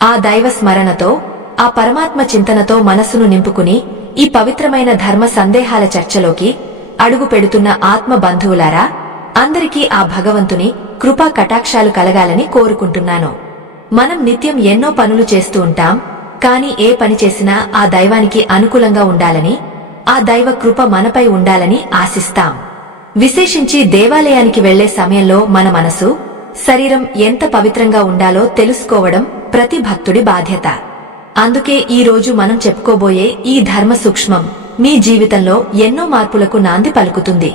ఆ దైవ స్మరణతో, ఆ పరమాత్మ చింతనతో మనసును నింపుకుని ఈ పవిత్రమైన ధర్మ సందేహాల చర్చలోకి అడుగు పెడుతున్న ఆత్మ బంధువులారా, అందరికీ ఆ భగవంతుని కృపా కటాక్షాలు కలగాలని కోరుకుంటున్నాను. మనం నిత్యం ఎన్నో పనులు చేస్తూ ఉంటాం. కాని ఏ పని చేసినా ఆ దైవానికి అనుకూలంగా ఉండాలని, ఆ దైవ కృప మనపై ఉండాలని ఆశిస్తాం. విశేషించి దేవాలయానికి వెళ్లే సమయంలో మన మనసు, శరీరం ఎంత పవిత్రంగా ఉండాలో తెలుసుకోవడం ప్రతి భక్తుడి బాధ్యత. అందుకే ఈ రోజు మనం చెప్పుకోబోయే ఈ ధర్మ సూక్ష్మం మీ జీవితంలో ఎన్నో మార్పులకు నాంది పలుకుతుంది.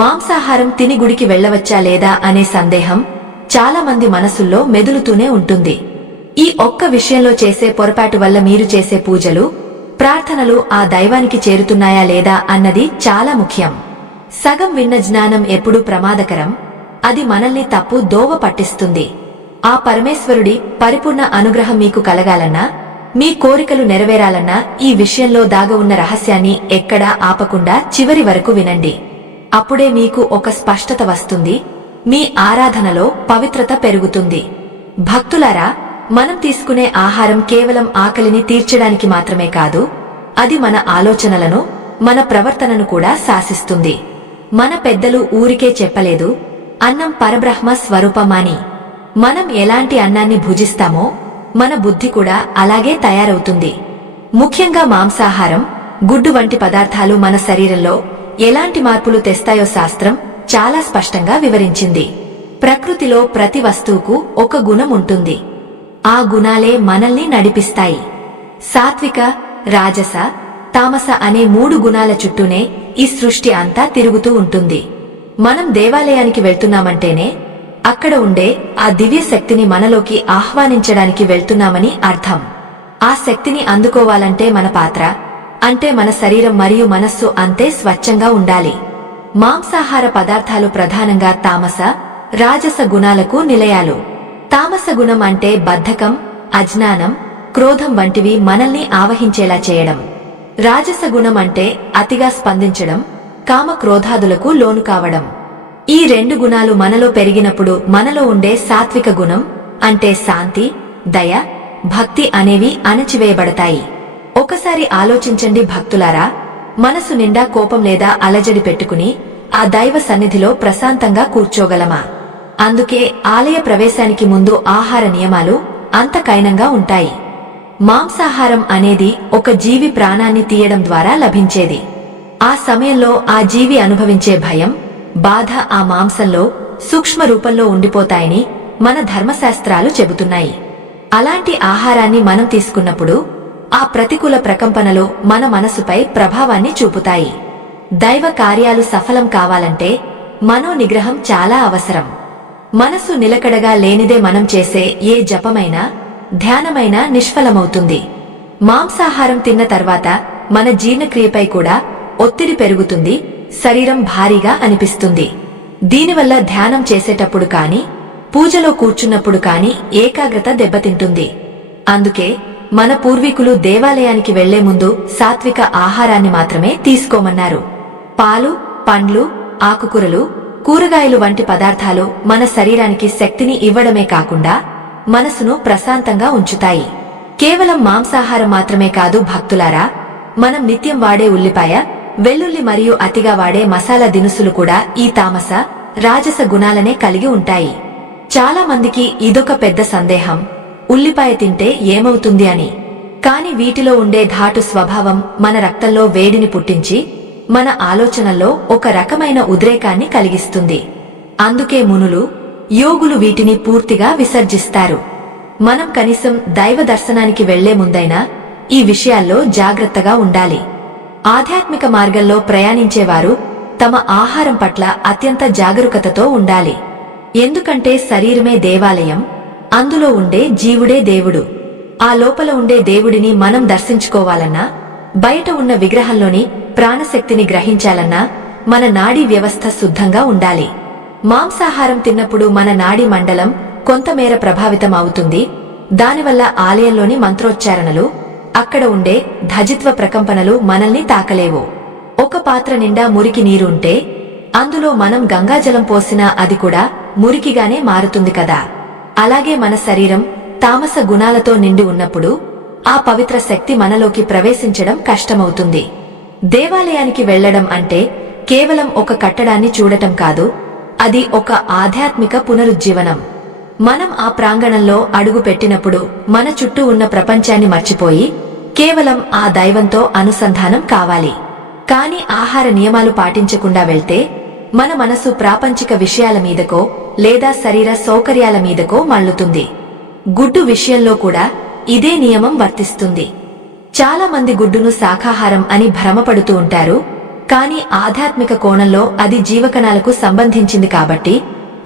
మాంసాహారం తిని గుడికి వెళ్లవచ్చా లేదా అనే సందేహం చాలా మంది మనసుల్లో మెదులుతూనే ఉంటుంది. ఈ ఒక్క విషయంలో చేసే పొరపాటు వల్ల మీరు చేసే పూజలు, ప్రార్థనలు ఆ దైవానికి చేరుతున్నాయా లేదా అన్నది చాలా ముఖ్యం. సగం విన్న జ్ఞానం ఎప్పుడూ ప్రమాదకరం. అది మనల్ని తప్పు దోవ పట్టిస్తుంది. ఆ పరమేశ్వరుడి పరిపూర్ణ అనుగ్రహం మీకు కలగాలన్నా, మీ కోరికలు నెరవేరాలన్నా ఈ విషయంలో దాగ ఉన్న రహస్యాన్ని ఎక్కడా ఆపకుండా చివరి వరకు వినండి. అప్పుడే మీకు ఒక స్పష్టత వస్తుంది. మీ ఆరాధనలో పవిత్రత పెరుగుతుంది. భక్తులారా, మనం తీసుకునే ఆహారం కేవలం ఆకలిని తీర్చడానికి మాత్రమే కాదు, అది మన ఆలోచనలను, మన ప్రవర్తనను కూడా శాసిస్తుంది. మన పెద్దలు ఊరికే చెప్పలేదు, అన్నం పరబ్రహ్మ స్వరూపమాని. మనం ఎలాంటి అన్నాన్ని భుజిస్తామో మన బుద్ధి కూడా అలాగే తయారవుతుంది. ముఖ్యంగా మాంసాహారం, గుడ్డు వంటి పదార్థాలు మన శరీరంలో ఎలాంటి మార్పులు తెస్తాయో శాస్త్రం చాలా స్పష్టంగా వివరించింది. ప్రకృతిలో ప్రతి వస్తువుకు ఒక గుణం ఉంటుంది. ఆ గుణాలే మనల్ని నడిపిస్తాయి. సాత్విక, రాజస, తామస అనే 3 గుణాల చుట్టూనే ఈ సృష్టి అంతా తిరుగుతూ ఉంటుంది. మనం దేవాలయానికి వెళ్తున్నామంటేనే అక్కడ ఉండే ఆ దివ్య శక్తిని మనలోకి ఆహ్వానించడానికి వెళ్తున్నామని అర్థం. ఆ శక్తిని అందుకోవాలంటే మన పాత్ర, అంటే మన శరీరం మరియు మనస్సు అంతే స్వచ్ఛంగా ఉండాలి. మాంసాహార పదార్థాలు ప్రధానంగా తామస, రాజస గుణాలకు నిలయాలు. తామస గుణం అంటే బద్ధకం, అజ్ఞానం, క్రోధం వంటివి మనల్ని ఆవహించేలా చేయడం. రాజస గుణం అంటే అతిగా స్పందించడం, కామ క్రోధాదులకు లోను కావడం. ఈ 2 గుణాలు మనలో పెరిగినప్పుడు మనలో ఉండే సాత్విక గుణం అంటే శాంతి, దయ, భక్తి అనేవి అణచివేయబడతాయి. ఒకసారి ఆలోచించండి భక్తులారా, మనసు నిండా కోపం లేదా అలజడి పెట్టుకుని ఆ దైవ సన్నిధిలో ప్రశాంతంగా కూర్చోగలమా? అందుకే ఆలయ ప్రవేశానికి ముందు ఆహార నియమాలు అంత కఠినంగా ఉంటాయి. మాంసాహారం అనేది ఒక జీవి ప్రాణాన్ని తీయడం ద్వారా లభించేది. ఆ సమయంలో ఆ జీవి అనుభవించే భయం, బాధ ఆ మాంసంలో సూక్ష్మ రూపంలో ఉండిపోతాయని మన ధర్మశాస్త్రాలు చెబుతున్నాయి. అలాంటి ఆహారాన్ని మనం తీసుకున్నప్పుడు ఆ ప్రతికూల ప్రకంపనలు మన మనసుపై ప్రభావాన్ని చూపుతాయి. దైవ కార్యాలు సఫలం కావాలంటే మనో నిగ్రహం చాలా అవసరం. మనసు నిలకడగా లేనిదే మనం చేసే ఏ జపమైనా, ధ్యానమైనా నిష్ఫలమవుతుంది. మాంసాహారం తిన్న తర్వాత మన జీర్ణక్రియపై కూడా ఒత్తిడి పెరుగుతుంది. శరీరం భారీగా అనిపిస్తుంది. దీనివల్ల ధ్యానం చేసేటప్పుడు కాని, పూజలో కూర్చున్నప్పుడు కాని ఏకాగ్రత దెబ్బతింటుంది. అందుకే మన పూర్వీకులు దేవాలయానికి వెళ్లే ముందు సాత్విక ఆహారాన్ని మాత్రమే తీసుకోమన్నారు. పాలు, పండ్లు, ఆకుకూరలు, కూరగాయలు వంటి పదార్థాలు మన శరీరానికి శక్తిని ఇవ్వడమే కాకుండా మనసును ప్రశాంతంగా ఉంచుతాయి. కేవలం మాంసాహారం మాత్రమే కాదు భక్తులారా, మనం నిత్యం వాడే ఉల్లిపాయ, వెల్లుల్లి మరియు అతిగా వాడే మసాలా దినుసులు కూడా ఈ తామస, రాజస గుణాలనే కలిగి ఉంటాయి. చాలా మందికి ఇదొక పెద్ద సందేహం, ఉల్లిపాయ తింటే ఏమవుతుంది అని. కాని వీటిలో ఉండే ఘాటు స్వభావం మన రక్తంలో వేడిని పుట్టించి మన ఆలోచనల్లో ఒక రకమైన ఉద్రేకాన్ని కలిగిస్తుంది. అందుకే మునులు, యోగులు వీటిని పూర్తిగా విసర్జిస్తారు. మనం కనీసం దైవ దర్శనానికి వెళ్లే ముందైనా ఈ విషయాల్లో జాగ్రత్తగా ఉండాలి. ఆధ్యాత్మిక మార్గంలో ప్రయాణించేవారు తమ ఆహారం పట్ల అత్యంత జాగరూకతతో ఉండాలి. ఎందుకంటే శరీరమే దేవాలయం, అందులో ఉండే జీవుడే దేవుడు. ఆ లోపల ఉండే దేవుడిని మనం దర్శించుకోవాలన్నా, బయట ఉన్న విగ్రహంలోని ప్రాణశక్తిని గ్రహించాలన్నా మన నాడీ వ్యవస్థ శుద్ధంగా ఉండాలి. మాంసాహారం తిన్నప్పుడు మన నాడీ మండలం కొంతమేర ప్రభావితం అవుతుంది. దానివల్ల ఆలయంలోని మంత్రోచ్చారణలు, అక్కడ ఉండే ధజిత్వ ప్రకంపనలు మనల్ని తాకలేవు. ఒక పాత్ర నిండా మురికి నీరు ఉంటే అందులో మనం గంగాజలం పోసినా అది కూడా మురికిగానే మారుతుంది కదా. అలాగే మన శరీరం తామస గుణాలతో నిండి ఉన్నప్పుడు ఆ పవిత్ర శక్తి మనలోకి ప్రవేశించడం కష్టమవుతుంది. దేవాలయానికి వెళ్లడం అంటే కేవలం ఒక కట్టడాన్ని చూడటం కాదు, అది ఒక ఆధ్యాత్మిక పునరుజ్జీవనం. మనం ఆ ప్రాంగణంలో అడుగు పెట్టినప్పుడు మన చుట్టూ ఉన్న ప్రపంచాన్ని మర్చిపోయి కేవలం ఆ దైవంతో అనుసంధానం కావాలి. కాని ఆహార నియమాలు పాటించకుండా వెళ్తే మన మనసు ప్రాపంచిక విషయాల మీదకో లేదా శరీర సౌకర్యాల మీదకో మళ్లుతుంది. గుడ్డు విషయంలో కూడా ఇదే నియమం వర్తిస్తుంది. చాలా మంది గుడ్డును శాకాహారం అని భ్రమపడుతూ ఉంటారు, కాని ఆధ్యాత్మిక కోణంలో అది జీవకణాలకు సంబంధించింది కాబట్టి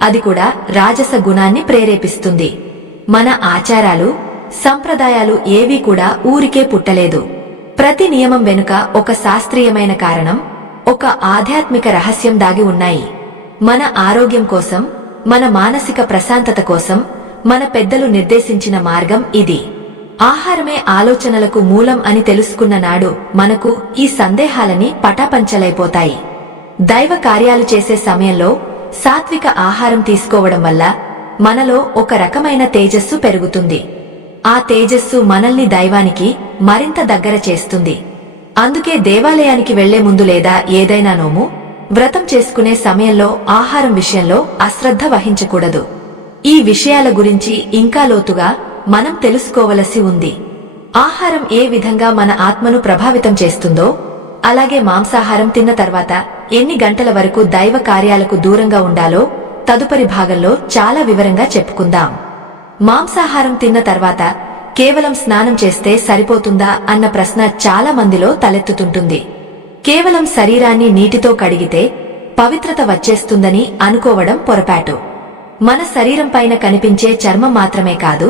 అది కూడా రాజస గుణాన్ని ప్రేరేపిస్తుంది. మన ఆచారాలు సంప్రదాయాలు ఏవీ కూడా ఊరికే పుట్టలేదు. ప్రతి నియమం వెనుక ఒక శాస్త్రీయమైన కారణం, ఒక ఆధ్యాత్మిక రహస్యం దాగి ఉన్నాయి. మన ఆరోగ్యం కోసం, మన మానసిక ప్రశాంతత కోసం మన పెద్దలు నిర్దేశించిన మార్గం ఇది. ఆహారమే ఆలోచనలకు మూలం అని తెలుసుకున్న నాడు మనకు ఈ సందేహాలని పటాపంచలైపోతాయి. దైవ కార్యాలు చేసే సమయంలో సాత్విక ఆహారం తీసుకోవడం వల్ల మనలో ఒక రకమైన తేజస్సు పెరుగుతుంది. ఆ తేజస్సు మనల్ని దైవానికి మరింత దగ్గర చేస్తుంది. అందుకే దేవాలయానికి వెళ్లే ముందు లేదా ఏదైనా నోము, వ్రతం చేసుకునే సమయంలో ఆహారం విషయంలో అశ్రద్ధ వహించకూడదు. ఈ విషయాల గురించి ఇంకా లోతుగా మనం తెలుసుకోవలసి ఉంది. ఆహారం ఏ విధంగా మన ఆత్మను ప్రభావితం చేస్తుందో, అలాగే మాంసాహారం తిన్న తర్వాత ఎన్ని గంటల వరకు దైవ కార్యాలకు దూరంగా ఉండాలో తదుపరి భాగంలో చాలా వివరంగా చెప్పుకుందాం. మాంసాహారం తిన్న తర్వాత కేవలం స్నానం చేస్తే సరిపోతుందా అన్న ప్రశ్న చాలా మందిలో తలెత్తుతుంటుంది. కేవలం శరీరాన్ని నీటితో కడిగితే పవిత్రత వచ్చేస్తుందని అనుకోవడం పొరపాటు. మన శరీరం పైన కనిపించే చర్మం మాత్రమే కాదు,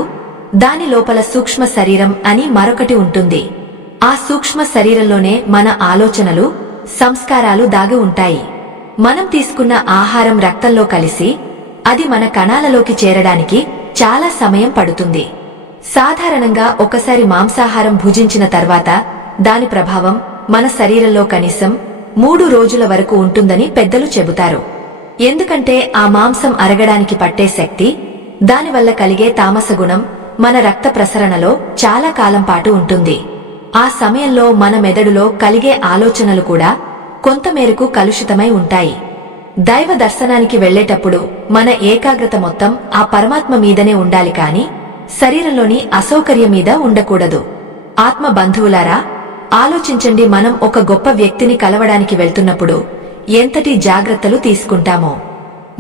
దాని లోపల సూక్ష్మ శరీరం అని మరొకటి ఉంటుంది. ఆ సూక్ష్మ శరీరంలోనే మన ఆలోచనలు, సంస్కారాలు దాగి ఉంటాయి. మనం తీసుకున్న ఆహారం రక్తంలో కలిసి అది మన కణాలలోకి చేరడానికి చాలా సమయం పడుతుంది. సాధారణంగా ఒకసారి మాంసాహారం భుజించిన తర్వాత దాని ప్రభావం మన శరీరంలో కనీసం 3 రోజుల వరకు ఉంటుందని పెద్దలు చెబుతారు. ఎందుకంటే ఆ మాంసం అరగడానికి పట్టే శక్తి, దానివల్ల కలిగే తామస గుణం మన రక్త ప్రసరణలో చాలా కాలం పాటు ఉంటుంది. ఆ సమయంలో మన మెదడులో కలిగే ఆలోచనలు కూడా కొంతమేరకు కలుషితమై ఉంటాయి. దైవ దర్శనానికి వెళ్లేటప్పుడు మన ఏకాగ్రత మొత్తం ఆ పరమాత్మ మీదనే ఉండాలి, కాని శరీరంలోని అసౌకర్యం మీద ఉండకూడదు. ఆత్మ బంధువులారా, ఆలోచించండి, మనం ఒక గొప్ప వ్యక్తిని కలవడానికి వెళ్తున్నప్పుడు ఎంతటి జాగ్రత్తలు తీసుకుంటామో.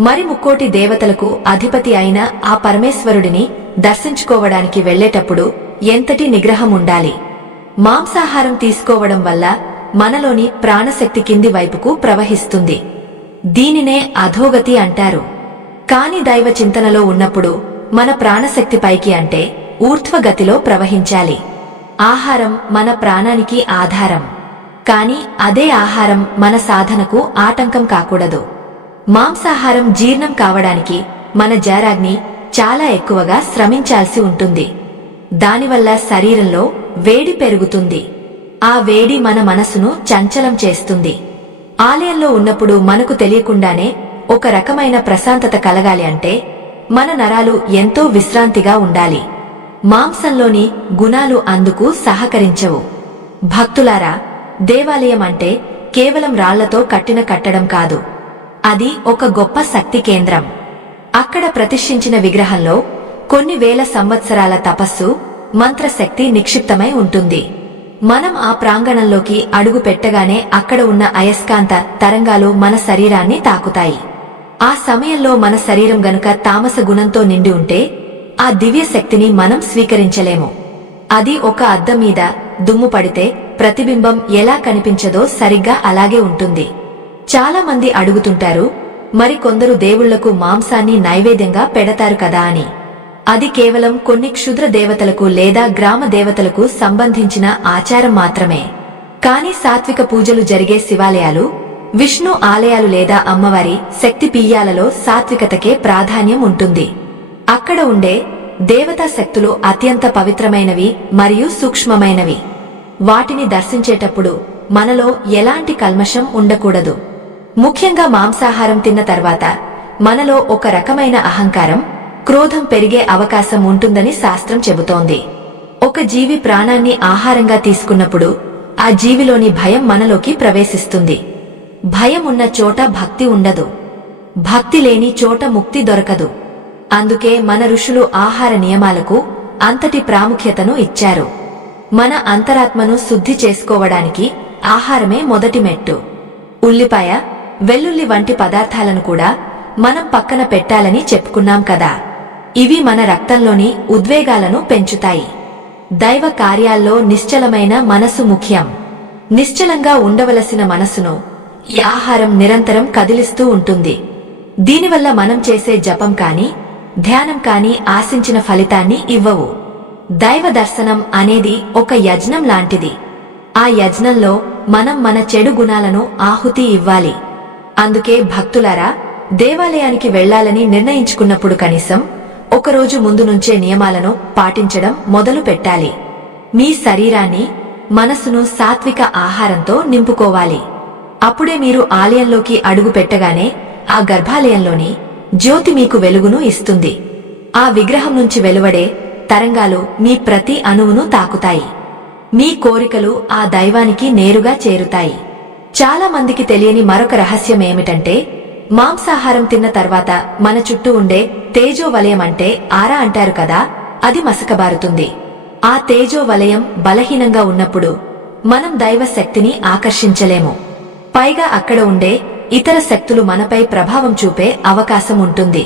మరి ముక్కోటి దేవతలకు అధిపతి అయిన ఆ పరమేశ్వరుడిని దర్శించుకోవడానికి వెళ్లేటప్పుడు ఎంతటి నిగ్రహం ఉండాలి. మాంసాహారం తీసుకోవడం వల్ల మనలోని ప్రాణశక్తి కింది వైపుకు ప్రవహిస్తుంది. దీనినే అధోగతి అంటారు. కాని దైవ చింతనలో ఉన్నప్పుడు మన ప్రాణశక్తి పైకి అంటే ఊర్ధ్వగతిలో ప్రవహించాలి. ఆహారం మన ప్రాణానికి ఆధారం, కాని అదే ఆహారం మన సాధనకు ఆటంకం కాకూడదు. మాంసాహారం జీర్ణం కావడానికి మన జారాగ్ని చాలా ఎక్కువగా శ్రమించాల్సి ఉంటుంది. దానివల్ల శరీరంలో వేడి పెరుగుతుంది. ఆ వేడి మన మనసును చంచలం చేస్తుంది. ఆలయంలో ఉన్నప్పుడు మనకు తెలియకుండానే ఒక రకమైన ప్రశాంతత కలగాలి అంటే మన నరాలు ఎంతో విశ్రాంతిగా ఉండాలి. మాంసంలోని గుణాలు అందుకు సహకరించవు. భక్తులారా, దేవాలయం అంటే కేవలం రాళ్లతో కట్టిన కట్టడం కాదు. అది ఒక గొప్ప శక్తి కేంద్రం. అక్కడ ప్రతిష్ఠించిన విగ్రహంలో కొన్ని వేల సంవత్సరాల తపస్సు, మంత్రశక్తి నిక్షిప్తమై ఉంటుంది. మనం ఆ ప్రాంగణంలోకి అడుగు పెట్టగానే అక్కడ ఉన్న అయస్కాంత తరంగాలు మన శరీరాన్ని తాకుతాయి. ఆ సమయంలో మన శరీరం గనుక తామస గుణంతో నిండి ఉంటే ఆ దివ్య శక్తిని మనం స్వీకరించలేము. అది ఒక అద్దం మీద దుమ్ము పడితే ప్రతిబింబం ఎలా కనిపించదో సరిగ్గా అలాగే ఉంటుంది. చాలా మంది అడుగుతుంటారు, మరి కొందరు దేవుళ్లకు మాంసాన్ని నైవేద్యంగా పెడతారు కదా అని. అది కేవలం కొన్ని క్షుద్ర దేవతలకు లేదా గ్రామ దేవతలకు సంబంధించిన ఆచారం మాత్రమే. కాని సాత్విక పూజలు జరిగే శివాలయాలు, విష్ణు ఆలయాలు లేదా అమ్మవారి శక్తి పీయాలలో సాత్వికతకే ప్రాధాన్యం ఉంటుంది. అక్కడ ఉండే దేవతా శక్తులు అత్యంత పవిత్రమైనవి మరియు సూక్ష్మమైనవి. వాటిని దర్శించేటప్పుడు మనలో ఎలాంటి కల్మషం ఉండకూడదు. ముఖ్యంగా మాంసాహారం తిన్న తర్వాత మనలో ఒక రకమైన అహంకారం, క్రోధం పెరిగే అవకాశం ఉంటుందని శాస్త్రం చెబుతోంది. ఒక జీవి ప్రాణాన్ని ఆహారంగా తీసుకున్నప్పుడు ఆ జీవిలోని భయం మనలోకి ప్రవేశిస్తుంది. భయం ఉన్న చోట భక్తి ఉండదు. భక్తి లేని చోట ముక్తి దొరకదు. అందుకే మన ఋషులు ఆహార నియమాలకు అంతటి ప్రాముఖ్యతను ఇచ్చారు. మన అంతరాత్మను శుద్ధి చేసుకోవడానికి ఆహారమే మొదటి మెట్టు. ఉల్లిపాయ, వెల్లుల్లి వంటి పదార్థాలను కూడా మనం పక్కన పెట్టాలని చెప్పుకున్నాం కదా. ఇవి మన రక్తంలోని ఉద్వేగాలను పెంచుతాయి. దైవ కార్యాల్లో నిశ్చలమైన మనసు ముఖ్యం. నిశ్చలంగా ఉండవలసిన మనసును ఈ ఆహారం నిరంతరం కదిలిస్తూ ఉంటుంది. దీనివల్ల మనం చేసే జపం కాని, ధ్యానం కాని ఆశించిన ఫలితాన్ని ఇవ్వవు. దైవ దర్శనం అనేది ఒక యజ్ఞం లాంటిది. ఆ యజ్ఞంలో మనం మన చెడు గుణాలను ఆహుతి ఇవ్వాలి. అందుకే భక్తులారా, దేవాలయానికి వెళ్లాలని నిర్ణయించుకున్నప్పుడు కనీసం ఒకరోజు ముందు నుంచే నియమాలను పాటించడం మొదలు పెట్టాలి. మీ శరీరాన్ని, మనసును సాత్విక ఆహారంతో నింపుకోవాలి. అప్పుడే మీరు ఆలయంలోకి అడుగు పెట్టగానే ఆ గర్భాలయంలోని జ్యోతి మీకు వెలుగును ఇస్తుంది. ఆ విగ్రహం నుంచి వెలువడే తరంగాలు మీ ప్రతి అణువును తాకుతాయి. మీ కోరికలు ఆ దైవానికి నేరుగా చేరుతాయి. చాలా మందికి తెలియని మరొక రహస్యం ఏమిటంటే, మాంసాహారం తిన్న తర్వాత మన చుట్టూ ఉండే తేజో వలయం అంటే ఆరా అంటారు కదా, అది మసకబారుతుంది. ఆ తేజో వలయం బలహీనంగా ఉన్నప్పుడు మనం దైవ శక్తిని ఆకర్షించలేము. పైగా అక్కడ ఉండే ఇతర శక్తులు మనపై ప్రభావం చూపే అవకాశం ఉంటుంది.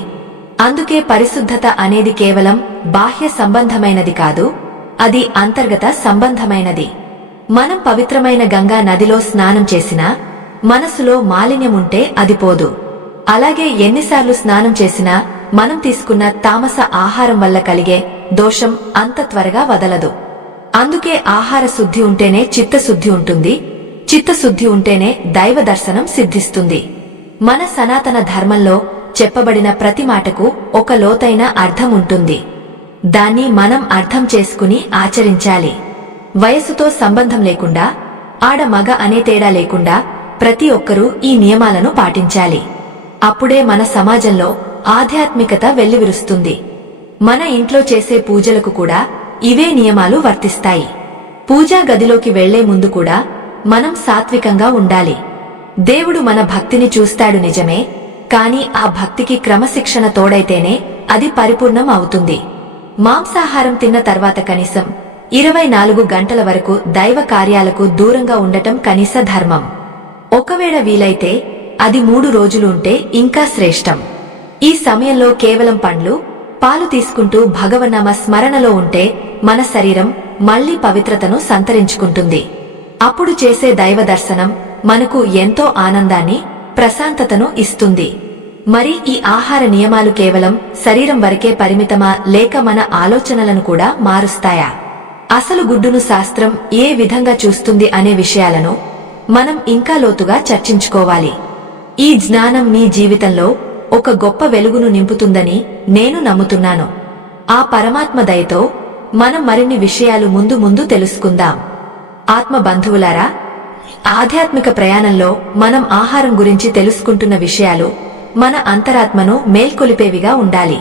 అందుకే పరిశుద్ధత అనేది కేవలం బాహ్య సంబంధమైనది కాదు, అది అంతర్గత సంబంధమైనది. మనం పవిత్రమైన గంగా నదిలో స్నానం చేసినా మనసులో మాలిన్యముంటే అది పోదు. అలాగే ఎన్నిసార్లు స్నానం చేసినా మనం తీసుకున్న తామస ఆహారం వల్ల కలిగే దోషం అంత త్వరగా వదలదు. అందుకే ఆహార శుద్ధి ఉంటేనే చిత్తశుద్ధి ఉంటుంది, చిత్తశుద్ధి ఉంటేనే దైవ దర్శనం సిద్ధిస్తుంది. మన సనాతన ధర్మంలో చెప్పబడిన ప్రతి మాటకు ఒక లోతైన అర్థం ఉంటుంది. దాన్ని మనం అర్థం చేసుకుని ఆచరించాలి. వయసుతో సంబంధం లేకుండా, ఆడ మగ అనే తేడా లేకుండా ప్రతి ఒక్కరూ ఈ నియమాలను పాటించాలి. అప్పుడే మన సమాజంలో ఆధ్యాత్మికత వెల్లివిరుస్తుంది. మన ఇంట్లో చేసే పూజలకు కూడా ఇవే నియమాలు వర్తిస్తాయి. పూజా గదిలోకి వెళ్లే ముందు కూడా మనం సాత్వికంగా ఉండాలి. దేవుడు మన భక్తిని చూస్తాడు నిజమే, కాని ఆ భక్తికి క్రమశిక్షణ తోడైతేనే అది పరిపూర్ణం అవుతుంది. మాంసాహారం తిన్న తర్వాత కనీసం 24 గంటల వరకు దైవ కార్యాలకు దూరంగా ఉండటం కనీస ధర్మం. ఒకవేళ వీలైతే అది 3 రోజులు ఉంటే ఇంకా శ్రేష్టం. ఈ సమయంలో కేవలం పండ్లు, పాలు తీసుకుంటూ భగవన్నామ స్మరణలో ఉంటే మన శరీరం మళ్లీ పవిత్రతను సంతరించుకుంటుంది. అప్పుడు చేసే దైవ దర్శనం మనకు ఎంతో ఆనందాన్ని, ప్రశాంతతను ఇస్తుంది. మరి ఈ ఆహార నియమాలు కేవలం శరీరం వరకే పరిమితమా, లేక మన ఆలోచనలను కూడా మారుస్తాయా? అసలు గుడ్డును శాస్త్రం ఏ విధంగా చూస్తుంది అనే విషయాలను మనం ఇంకా లోతుగా చర్చించుకోవాలి. ఈ జ్ఞానం మీ జీవితంలో ఒక గొప్ప వెలుగును నింపుతుందని నేను నమ్ముతున్నాను. ఆ పరమాత్మ దయతో మనం మరిన్ని విషయాలు ముందు ముందు తెలుసుకుందాం. ఆత్మ బంధువులారా, ఆధ్యాత్మిక ప్రయాణంలో మనం ఆహారం గురించి తెలుసుకుంటున్న విషయాలు మన అంతరాత్మను మేల్కొలిపేవిగా ఉండాలి.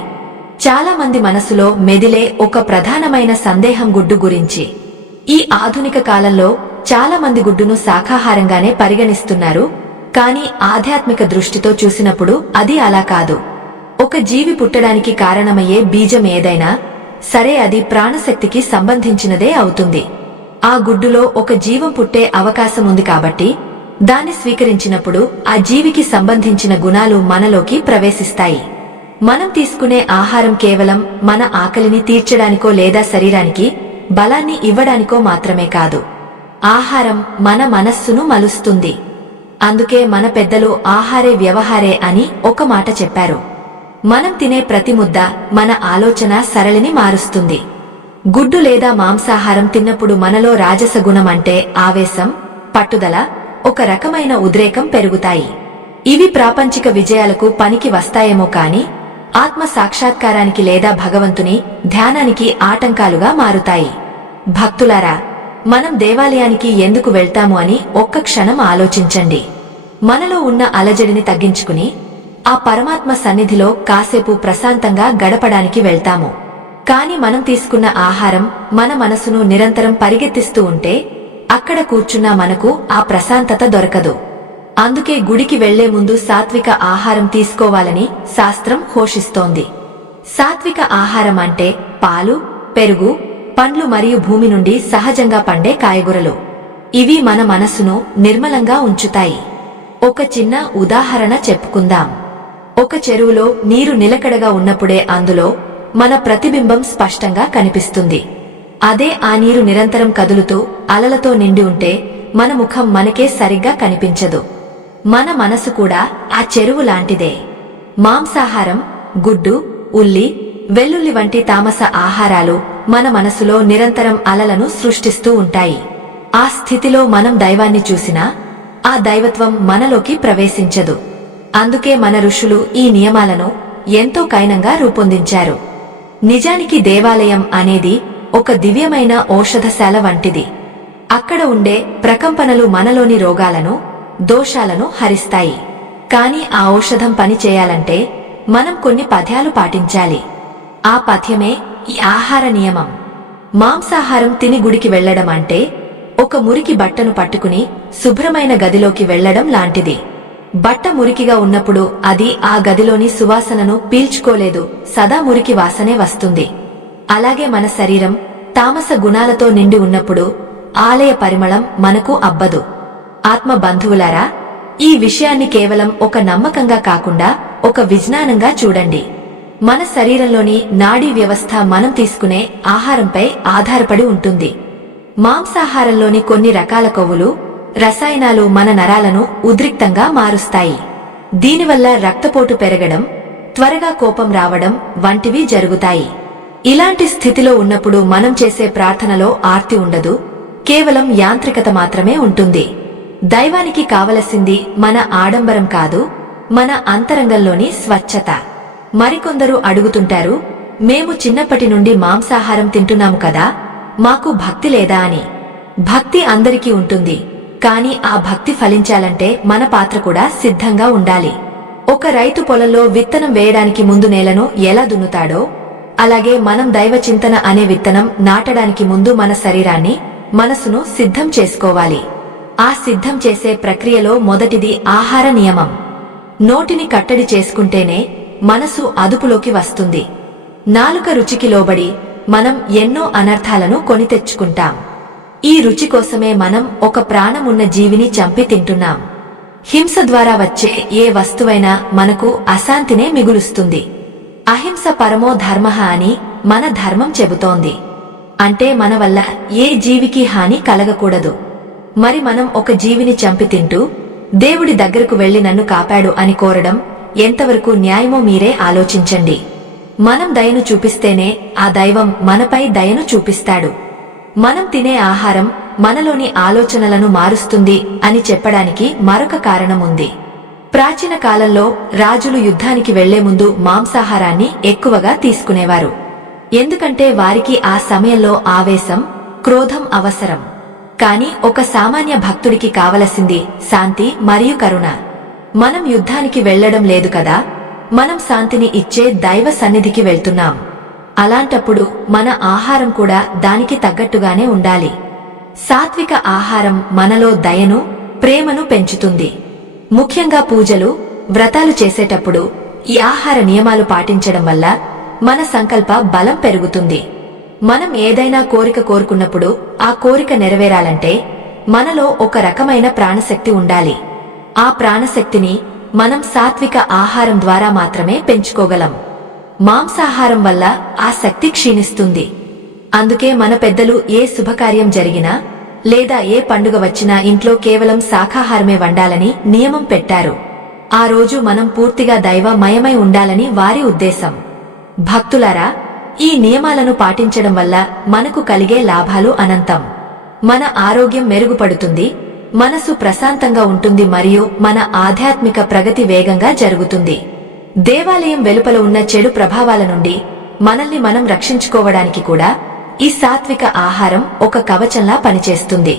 చాలా మంది మనసులో మెదిలే ఒక ప్రధానమైన సందేహం గుడ్డు గురించి. ఈ ఆధునిక కాలంలో చాలా మంది గుడ్డును శాకాహారంగానే పరిగణిస్తున్నారు, కానీ ఆధ్యాత్మిక దృష్టితో చూసినప్పుడు అది అలా కాదు. ఒక జీవి పుట్టడానికి కారణమయ్యే బీజం ఏదైనా సరే అది ప్రాణశక్తికి సంబంధించినదే అవుతుంది. ఆ గుడ్డులో ఒక జీవం పుట్టే అవకాశం ఉంది కాబట్టి దాన్ని స్వీకరించినప్పుడు ఆ జీవికి సంబంధించిన గుణాలు మనలోకి ప్రవేశిస్తాయి. మనం తీసుకునే ఆహారం కేవలం మన ఆకలిని తీర్చడానికో లేదా శరీరానికి బలాన్ని ఇవ్వడానికో మాత్రమే కాదు. ఆహారం మన మనస్సును మలుస్తుంది. అందుకే మన పెద్దలు ఆహారే వ్యవహారే అని ఒక మాట చెప్పారు. మనం తినే ప్రతి ముద్ద మన ఆలోచన సరళిని మారుస్తుంది. గుడ్డు లేదా మాంసాహారం తిన్నప్పుడు మనలో రాజస గుణం అంటే ఆవేశం, పట్టుదల, ఒక రకమైన ఉద్రేకం పెరుగుతాయి. ఇవి ప్రాపంచిక విజయాలకు పనికి వస్తాయేమో కాని ఆత్మ సాక్షాత్కారానికి లేదా భగవంతుని ధ్యానానికి ఆటంకాలుగా మారుతాయి. భక్తులారా, మనం దేవాలయానికి ఎందుకు వెళ్తాము అని ఒక్క క్షణం ఆలోచించండి. మనలో ఉన్న అలజడిని తగ్గించుకుని ఆ పరమాత్మ సన్నిధిలో కాసేపు ప్రశాంతంగా గడపడానికి వెళ్తాము. కాని మనం తీసుకున్న ఆహారం మన మనసును నిరంతరం పరిగెత్తిస్తూ ఉంటే అక్కడ కూర్చున్నా మనకు ఆ ప్రశాంతత దొరకదు. అందుకే గుడికి వెళ్లే ముందు సాత్విక ఆహారం తీసుకోవాలని శాస్త్రం ఘోషిస్తోంది. సాత్విక ఆహారం అంటే పాలు, పెరుగు, పండ్లు మరియు భూమి నుండి సహజంగా పండే కాయగూరలు. ఇవి మన మనసును నిర్మలంగా ఉంచుతాయి. ఒక చిన్న ఉదాహరణ చెప్పుకుందాం. ఒక చెరువులో నీరు నిలకడగా ఉన్నప్పుడే అందులో మన ప్రతిబింబం స్పష్టంగా కనిపిస్తుంది. అదే ఆ నీరు నిరంతరం కదులుతూ అలలతో నిండి ఉంటే మన ముఖం మనకే సరిగ్గా కనిపించదు. మన మనసు కూడా ఆ చెరువు లాంటిదే. మాంసాహారం, గుడ్డు, ఉల్లి, వెల్లుల్లి వంటి తామస ఆహారాలు మన మనసులో నిరంతరం అలలను సృష్టిస్తూ ఉంటాయి. ఆ స్థితిలో మనం దైవాన్ని చూసినా ఆ దైవత్వం మనలోకి ప్రవేశించదు. అందుకే మన ఋషులు ఈ నియమాలను ఎంతో కైనంగా రూపొందించారు. నిజానికి దేవాలయం అనేది ఒక దివ్యమైన ఔషధశాల వంటిది. అక్కడ ఉండే ప్రకంపనలు మనలోని రోగాలను, దోషాలను హరిస్తాయి. కాని ఆ ఔషధం పని చేయాలంటే మనం కొన్ని పథ్యాలు పాటించాలి. ఆ పథ్యమే ఈ ఆహార నియమం. మాంసాహారం తిని గుడికి వెళ్లడం అంటే ఒక మురికి బట్టను పట్టుకుని శుభ్రమైన గదిలోకి వెళ్లడం లాంటిది. బట్ట మురికిగా ఉన్నప్పుడు అది ఆ గదిలోని సువాసనను పీల్చుకోలేదు, సదా మురికి వాసనే వస్తుంది. అలాగే మన శరీరం తామస గుణాలతో నిండి ఉన్నప్పుడు ఆలయ పరిమళం మనకు అబ్బదు. ఆత్మ బంధువులారా, ఈ విషయాన్ని కేవలం ఒక నమ్మకంగా కాకుండా ఒక విజ్ఞానంగా చూడండి. మన శరీరంలోని నాడీ వ్యవస్థ మనం తీసుకునే ఆహారంపై ఆధారపడి ఉంటుంది. మాంసాహారంలోని కొన్ని రకాల కొవ్వులు, రసాయనాలు మన నరాలను ఉద్రిక్తంగా మారుస్తాయి. దీనివల్ల రక్తపోటు పెరగడం, త్వరగా కోపం రావడం వంటివి జరుగుతాయి. ఇలాంటి స్థితిలో ఉన్నప్పుడు మనం చేసే ప్రార్థనలో ఆర్తి ఉండదు, కేవలం యాంత్రికత మాత్రమే ఉంటుంది. దైవానికి కావలసింది మన ఆడంబరం కాదు, మన అంతరంగంలోని స్వచ్ఛత. మరికొందరు అడుగుతుంటారు, మేము చిన్నప్పటి నుండి మాంసాహారం తింటున్నాము కదా, మాకు భక్తి లేదా అని. భక్తి అందరికీ ఉంటుంది, కాని ఆ భక్తి ఫలించాలంటే మన పాత్ర కూడా సిద్ధంగా ఉండాలి. ఒక రైతు పొలంలో విత్తనం వేయడానికి ముందు నేలను ఎలా దున్నుతాడో, అలాగే మనం దైవ చింతన అనే విత్తనం నాటడానికి ముందు మన శరీరాన్ని, మనసును సిద్ధం చేసుకోవాలి. ఆ సిద్ధం చేసే ప్రక్రియలో మొదటిది ఆహార నియమం. నోటిని కట్టడి చేసుకుంటేనే మనసు అదుపులోకి వస్తుంది. నాలుక రుచికి లోబడి మనం ఎన్నో అనర్థాలను కొని తెచ్చుకుంటాం. ఈ రుచి కోసమే మనం ఒక ప్రాణమున్న జీవిని చంపి తింటున్నాం. హింస ద్వారా వచ్చే ఏ వస్తువైనా మనకు అశాంతినే మిగులుస్తుంది. అహింస పరమో ధర్మః అని మన ధర్మం చెబుతోంది. అంటే మన వల్ల ఏ జీవికి హాని కలగకూడదు. మరి మనం ఒక జీవిని చంపి తింటూ దేవుడి దగ్గరకు వెళ్లి నన్ను కాపాడు అని కోరడం ఎంతవరకు న్యాయమో మీరే ఆలోచించండి. మనం దయను చూపిస్తేనే ఆ దైవం మనపై దయను చూపిస్తాడు. మనం తినే ఆహారం మనలోని ఆలోచనలను మారుస్తుంది అని చెప్పడానికి మరొక కారణం ఉంది. ప్రాచీన కాలంలో రాజులు యుద్ధానికి వెళ్లే ముందు మాంసాహారాన్ని ఎక్కువగా తీసుకునేవారు. ఎందుకంటే వారికి ఆ సమయంలో ఆవేశం, క్రోధం అవసరం. కాని ఒక సామాన్య భక్తుడికి కావలసింది శాంతి మరియు కరుణ. మనం యుద్ధానికి వెళ్లడం లేదు కదా, మనం శాంతిని ఇచ్చే దైవ సన్నిధికి వెళ్తున్నాం. అలాంటప్పుడు మన ఆహారం కూడా దానికి తగ్గట్టుగానే ఉండాలి. సాత్విక ఆహారం మనలో దయను, ప్రేమను పెంచుతుంది. ముఖ్యంగా పూజలు, వ్రతాలు చేసేటప్పుడు ఈ ఆహార నియమాలు పాటించడం వల్ల మన సంకల్ప బలం పెరుగుతుంది. మనం ఏదైనా కోరిక కోరుకున్నప్పుడు ఆ కోరిక నెరవేరాలంటే మనలో ఒక రకమైన ప్రాణశక్తి ఉండాలి. ఆ ప్రాణశక్తిని మనం సాత్విక ఆహారం ద్వారా మాత్రమే పెంచుకోగలం. మాంసాహారం వల్ల ఆ శక్తి క్షీణిస్తుంది. అందుకే మన పెద్దలు ఏ శుభకార్యం జరిగినా లేదా ఏ పండుగ వచ్చినా ఇంట్లో కేవలం శాకాహారమే వండాలని నియమం పెట్టారు. ఆ రోజు మనం పూర్తిగా దైవమయమై ఉండాలని వారి ఉద్దేశం. భక్తులారా, ఈ నియమాలను పాటించడం వల్ల మనకు కలిగే లాభాలు అనంతం. మన ఆరోగ్యం మెరుగుపడుతుంది, మనసు ప్రశాంతంగా ఉంటుంది మరియు మన ఆధ్యాత్మిక ప్రగతి వేగంగా జరుగుతుంది. దేవాలయం వెలుపల ఉన్న చెడు ప్రభావాల నుండి మనల్ని మనం రక్షించుకోవడానికి కూడా ఈ సాత్విక ఆహారం ఒక కవచంలా పనిచేస్తుంది.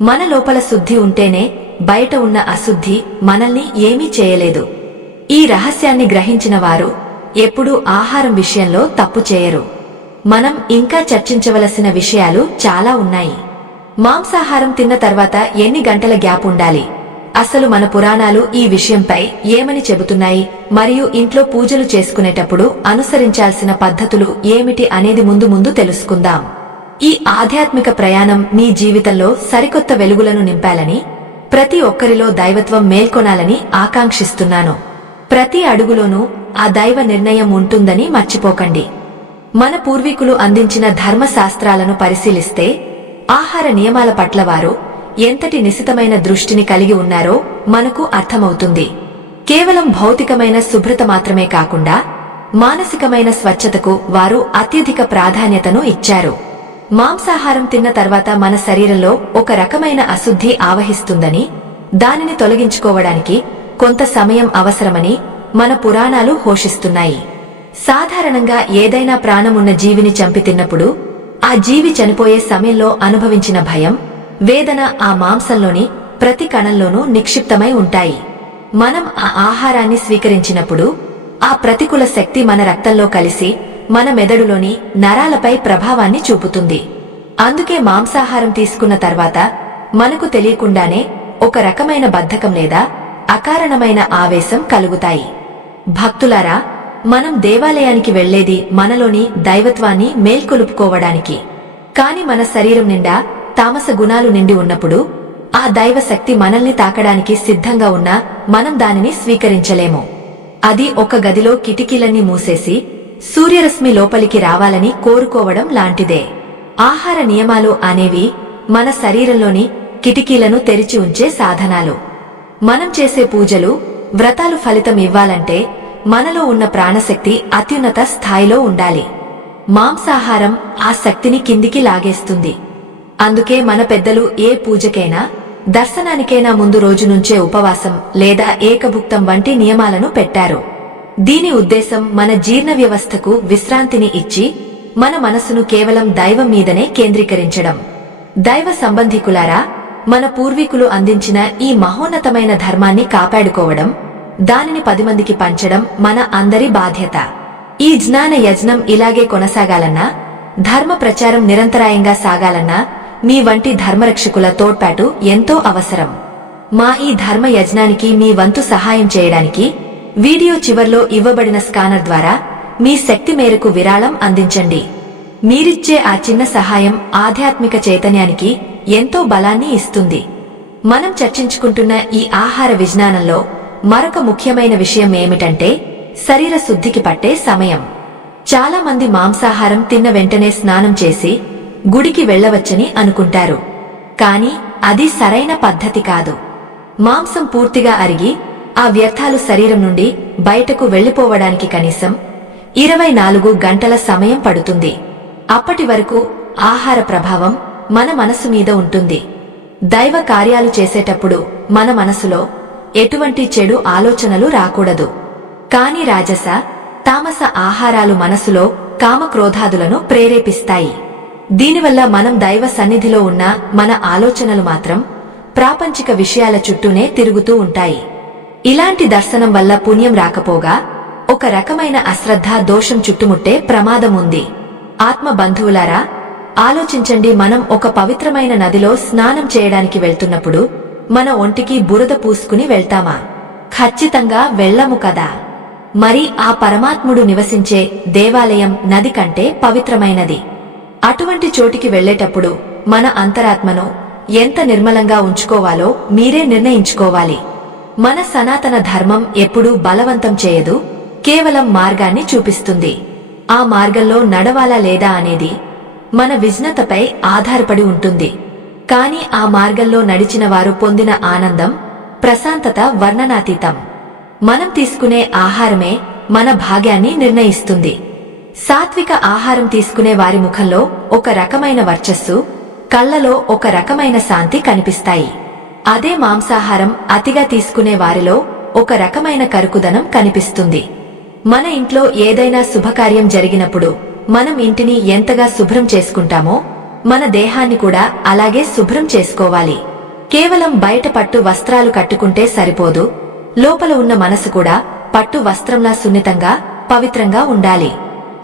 మన లోపల శుద్ధి ఉంటేనే బయట ఉన్న అశుద్ధి మనల్ని ఏమీ చేయలేదు. ఈ రహస్యాన్ని గ్రహించిన వారు ఎప్పుడూ ఆహారం విషయంలో తప్పు చేయరు. మనం ఇంకా చర్చించవలసిన విషయాలు చాలా ఉన్నాయి. మాంసాహారం తిన్న తర్వాత ఎన్ని గంటల గ్యాప్ ఉండాలి, అసలు మన పురాణాలు ఈ విషయంపై ఏమని చెబుతున్నాయి, మరియు ఇంట్లో పూజలు చేసుకునేటప్పుడు అనుసరించాల్సిన పద్ధతులు ఏమిటి అనేది ముందు తెలుసుకుందాం. ఈ ఆధ్యాత్మిక ప్రయాణం మీ జీవితంలో సరికొత్త వెలుగులను నింపాలని, ప్రతి ఒక్కరిలో దైవత్వం మేల్కొనాలని ఆకాంక్షిస్తున్నాను. ప్రతి అడుగులోనూ ఆ దైవ నిర్ణయం ఉంటుందని మర్చిపోకండి. మన పూర్వీకులు అందించిన ధర్మశాస్త్రాలను పరిశీలిస్తే ఆహార నియమాల పట్ల వారు ఎంతటి నిశితమైన దృష్టిని కలిగి ఉన్నారో మనకు అర్థమవుతుంది. కేవలం భౌతికమైన శుభ్రత మాత్రమే కాకుండా మానసికమైన స్వచ్ఛతకు వారు అత్యధిక ప్రాధాన్యతను ఇచ్చారు. మాంసాహారం తిన్న తర్వాత మన శరీరంలో ఒక రకమైన అశుద్ధి ఆవహిస్తుందని, దానిని తొలగించుకోవడానికి కొంత సమయం అవసరమని మన పురాణాలు ఘోషిస్తున్నాయి. సాధారణంగా ఏదైనా ప్రాణమున్న జీవిని చంపి తిన్నప్పుడు ఆ జీవి చనిపోయే సమయంలో అనుభవించిన భయం, వేదన ఆ మాంసంలోని ప్రతి కణంలోనూ నిక్షిప్తమై ఉంటాయి. మనం ఆ ఆహారాన్ని స్వీకరించినప్పుడు ఆ ప్రతికూల శక్తి మన రక్తంలో కలిసి మన మెదడులోని నరాలపై ప్రభావాన్ని చూపుతుంది. అందుకే మాంసాహారం తీసుకున్న తర్వాత మనకు తెలియకుండానే ఒక రకమైన బద్ధకం లేదా అకారణమైన ఆవేశం కలుగుతాయి. భక్తులారా, మనం దేవాలయానికి వెళ్లేది మనలోని దైవత్వాన్ని మేల్కొలుపుకోవడానికి. కాని మన శరీరం నిండా తామస గుణాలు నిండి ఉన్నప్పుడు ఆ దైవ శక్తి మనల్ని తాకడానికి సిద్ధంగా ఉన్నా మనం దానిని స్వీకరించలేము. అది ఒక గదిలో కిటికీలన్నీ మూసేసి సూర్యరశ్మి లోపలికి రావాలని కోరుకోవడం లాంటిదే. ఆహార నియమాలు అనేవి మన శరీరంలోని కిటికీలను తెరిచి ఉంచే సాధనాలు. మనం చేసే పూజలు, వ్రతాలు ఫలితం ఇవ్వాలంటే మనలో ఉన్న ప్రాణశక్తి అత్యున్నత స్థాయిలో ఉండాలి. మాంసాహారం ఆ శక్తిని కిందికి లాగేస్తుంది. అందుకే మన పెద్దలు ఏ పూజకైనా, దర్శనానికైనా ముందు రోజు నుంచే ఉపవాసం లేదా ఏకభుక్తం వంటి నియమాలను పెట్టారు. దీని ఉద్దేశం మన జీర్ణ వ్యవస్థకు విశ్రాంతిని ఇచ్చి మన మనసును కేవలం దైవం మీదనే కేంద్రీకరించడం. దైవ సంబంధికులారా, మన పూర్వీకులు అందించిన ఈ మహోన్నతమైన ధర్మాన్ని కాపాడుకోవడం, దానిని 10 మందికి పంచడం మన అందరి బాధ్యత. ఈ జ్ఞాన యజ్ఞం ఇలాగే కొనసాగాలన్నా, ధర్మ ప్రచారం నిరంతరాయంగా సాగాలన్నా మీ వంటి ధర్మరక్షకుల తోడ్పాటు ఎంతో అవసరం. మా ఈ ధర్మ యజ్ఞానికి మీ వంతు సహాయం చేయడానికి వీడియో చివర్లో ఇవ్వబడిన స్కానర్ ద్వారా మీ శక్తి మేరకు విరాళం అందించండి. మీరిచ్చే ఆ చిన్న సహాయం ఆధ్యాత్మిక చైతన్యానికి ఎంతో బలాన్ని ఇస్తుంది. మనం చర్చించుకుంటున్న ఈ ఆహార విజ్ఞానంలో మరొక ముఖ్యమైన విషయం ఏమిటంటే శరీర శుద్ధికి పట్టే సమయం. చాలా మంది మాంసాహారం తిన్న వెంటనే స్నానం చేసి గుడికి వెళ్లవచ్చని అనుకుంటారు. కాని అది సరైన పద్ధతి కాదు. మాంసం పూర్తిగా అరిగి ఆ వ్యర్థాలు శరీరం నుండి బయటకు వెళ్లిపోవడానికి కనీసం 24 గంటల సమయం పడుతుంది. అప్పటి వరకు ఆహార ప్రభావం మన మనసు మీద ఉంటుంది. దైవ కార్యాలు చేసేటప్పుడు మన మనసులో ఎటువంటి చెడు ఆలోచనలు రాకూడదు. కాని రాజస, తామస ఆహారాలు మనసులో కామక్రోధాదులను ప్రేరేపిస్తాయి. దీనివల్ల మనం దైవ సన్నిధిలో ఉన్న మన ఆలోచనలు మాత్రం ప్రాపంచిక విషయాల చుట్టూనే తిరుగుతూ ఉంటాయి. ఇలాంటి దర్శనం వల్ల పుణ్యం రాకపోగా ఒక రకమైన అశ్రద్ధ దోషం చుట్టుముట్టే ప్రమాదం ఉంది. ఆత్మ బంధువులారా, ఆలోచించండి. మనం ఒక పవిత్రమైన నదిలో స్నానం చేయడానికి వెళ్తున్నప్పుడు మన ఒంటికి బురద పూసుకుని వెళ్తామా? ఖచ్చితంగా వెళ్ళము కదా. మరి ఆ పరమాత్ముడు నివసించే దేవాలయం నది కంటే పవిత్రమైనది. అటువంటి చోటికి వెళ్లేటప్పుడు మన అంతరాత్మను ఎంత నిర్మలంగా ఉంచుకోవాలో మీరే నిర్ణయించుకోవాలి. మన సనాతన ధర్మం ఎప్పుడూ బలవంతం చేయదు, కేవలం మార్గాన్ని చూపిస్తుంది. ఆ మార్గంలో నడవాలా లేదా అనేది మన విజ్ఞతపై ఆధారపడి ఉంటుంది. కాని ఆ మార్గంలో నడిచిన వారు పొందిన ఆనందం, ప్రశాంతత వర్ణనాతీతం. మనం తీసుకునే ఆహారమే మన భాగ్యాన్ని నిర్ణయిస్తుంది. సాత్విక ఆహారం తీసుకునే వారి ముఖంలో ఒక రకమైన వర్చస్సు, కళ్లలో ఒక రకమైన శాంతి కనిపిస్తాయి. అదే మాంసాహారం అతిగా తీసుకునే వారిలో ఒక రకమైన కరుకుదనం కనిపిస్తుంది. మన ఇంట్లో ఏదైనా శుభకార్యం జరిగినప్పుడు మనం ఇంటిని ఎంతగా శుభ్రం చేసుకుంటామో మన దేహాన్ని కూడా అలాగే శుభ్రం చేసుకోవాలి. కేవలం బయట పట్టు వస్త్రాలు కట్టుకుంటే సరిపోదు, లోపల ఉన్న మనసు కూడా పట్టు వస్త్రంలా సున్నితంగా పవిత్రంగా ఉండాలి.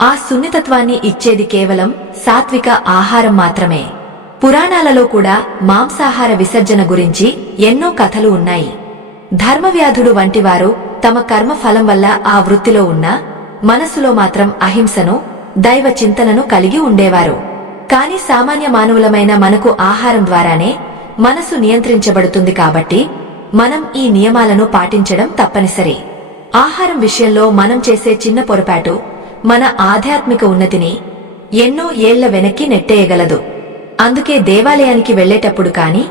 ఆ సున్నితత్వాన్ని ఇచ్చేది కేవలం సాత్విక ఆహారం మాత్రమే. పురాణాలలో కూడా మాంసాహార విసర్జన గురించి ఎన్నో కథలు ఉన్నాయి. ధర్మవ్యాధుడు వంటివారు తమ కర్మ ఫలం వల్ల ఆ వృత్తిలో ఉన్న మనసులో మాత్రం అహింసను, దైవ చింతనను కలిగి ఉండేవారు. కాని సామాన్య మానవులమైన మనకు ఆహారం ద్వారానే మనసు నియంత్రించబడుతుంది కాబట్టి మనం ఈ నియమాలను పాటించడం తప్పనిసరి. ఆహారం విషయంలో మనం చేసే చిన్న పొరపాటు మన ఆధ్యాత్మిక ఉన్నతిని ఎన్నో ఏళ్ల వెనక్కి నెట్టేయగలదు. అందుకే దేవాలయానికి వెళ్లేటప్పుడు కాని,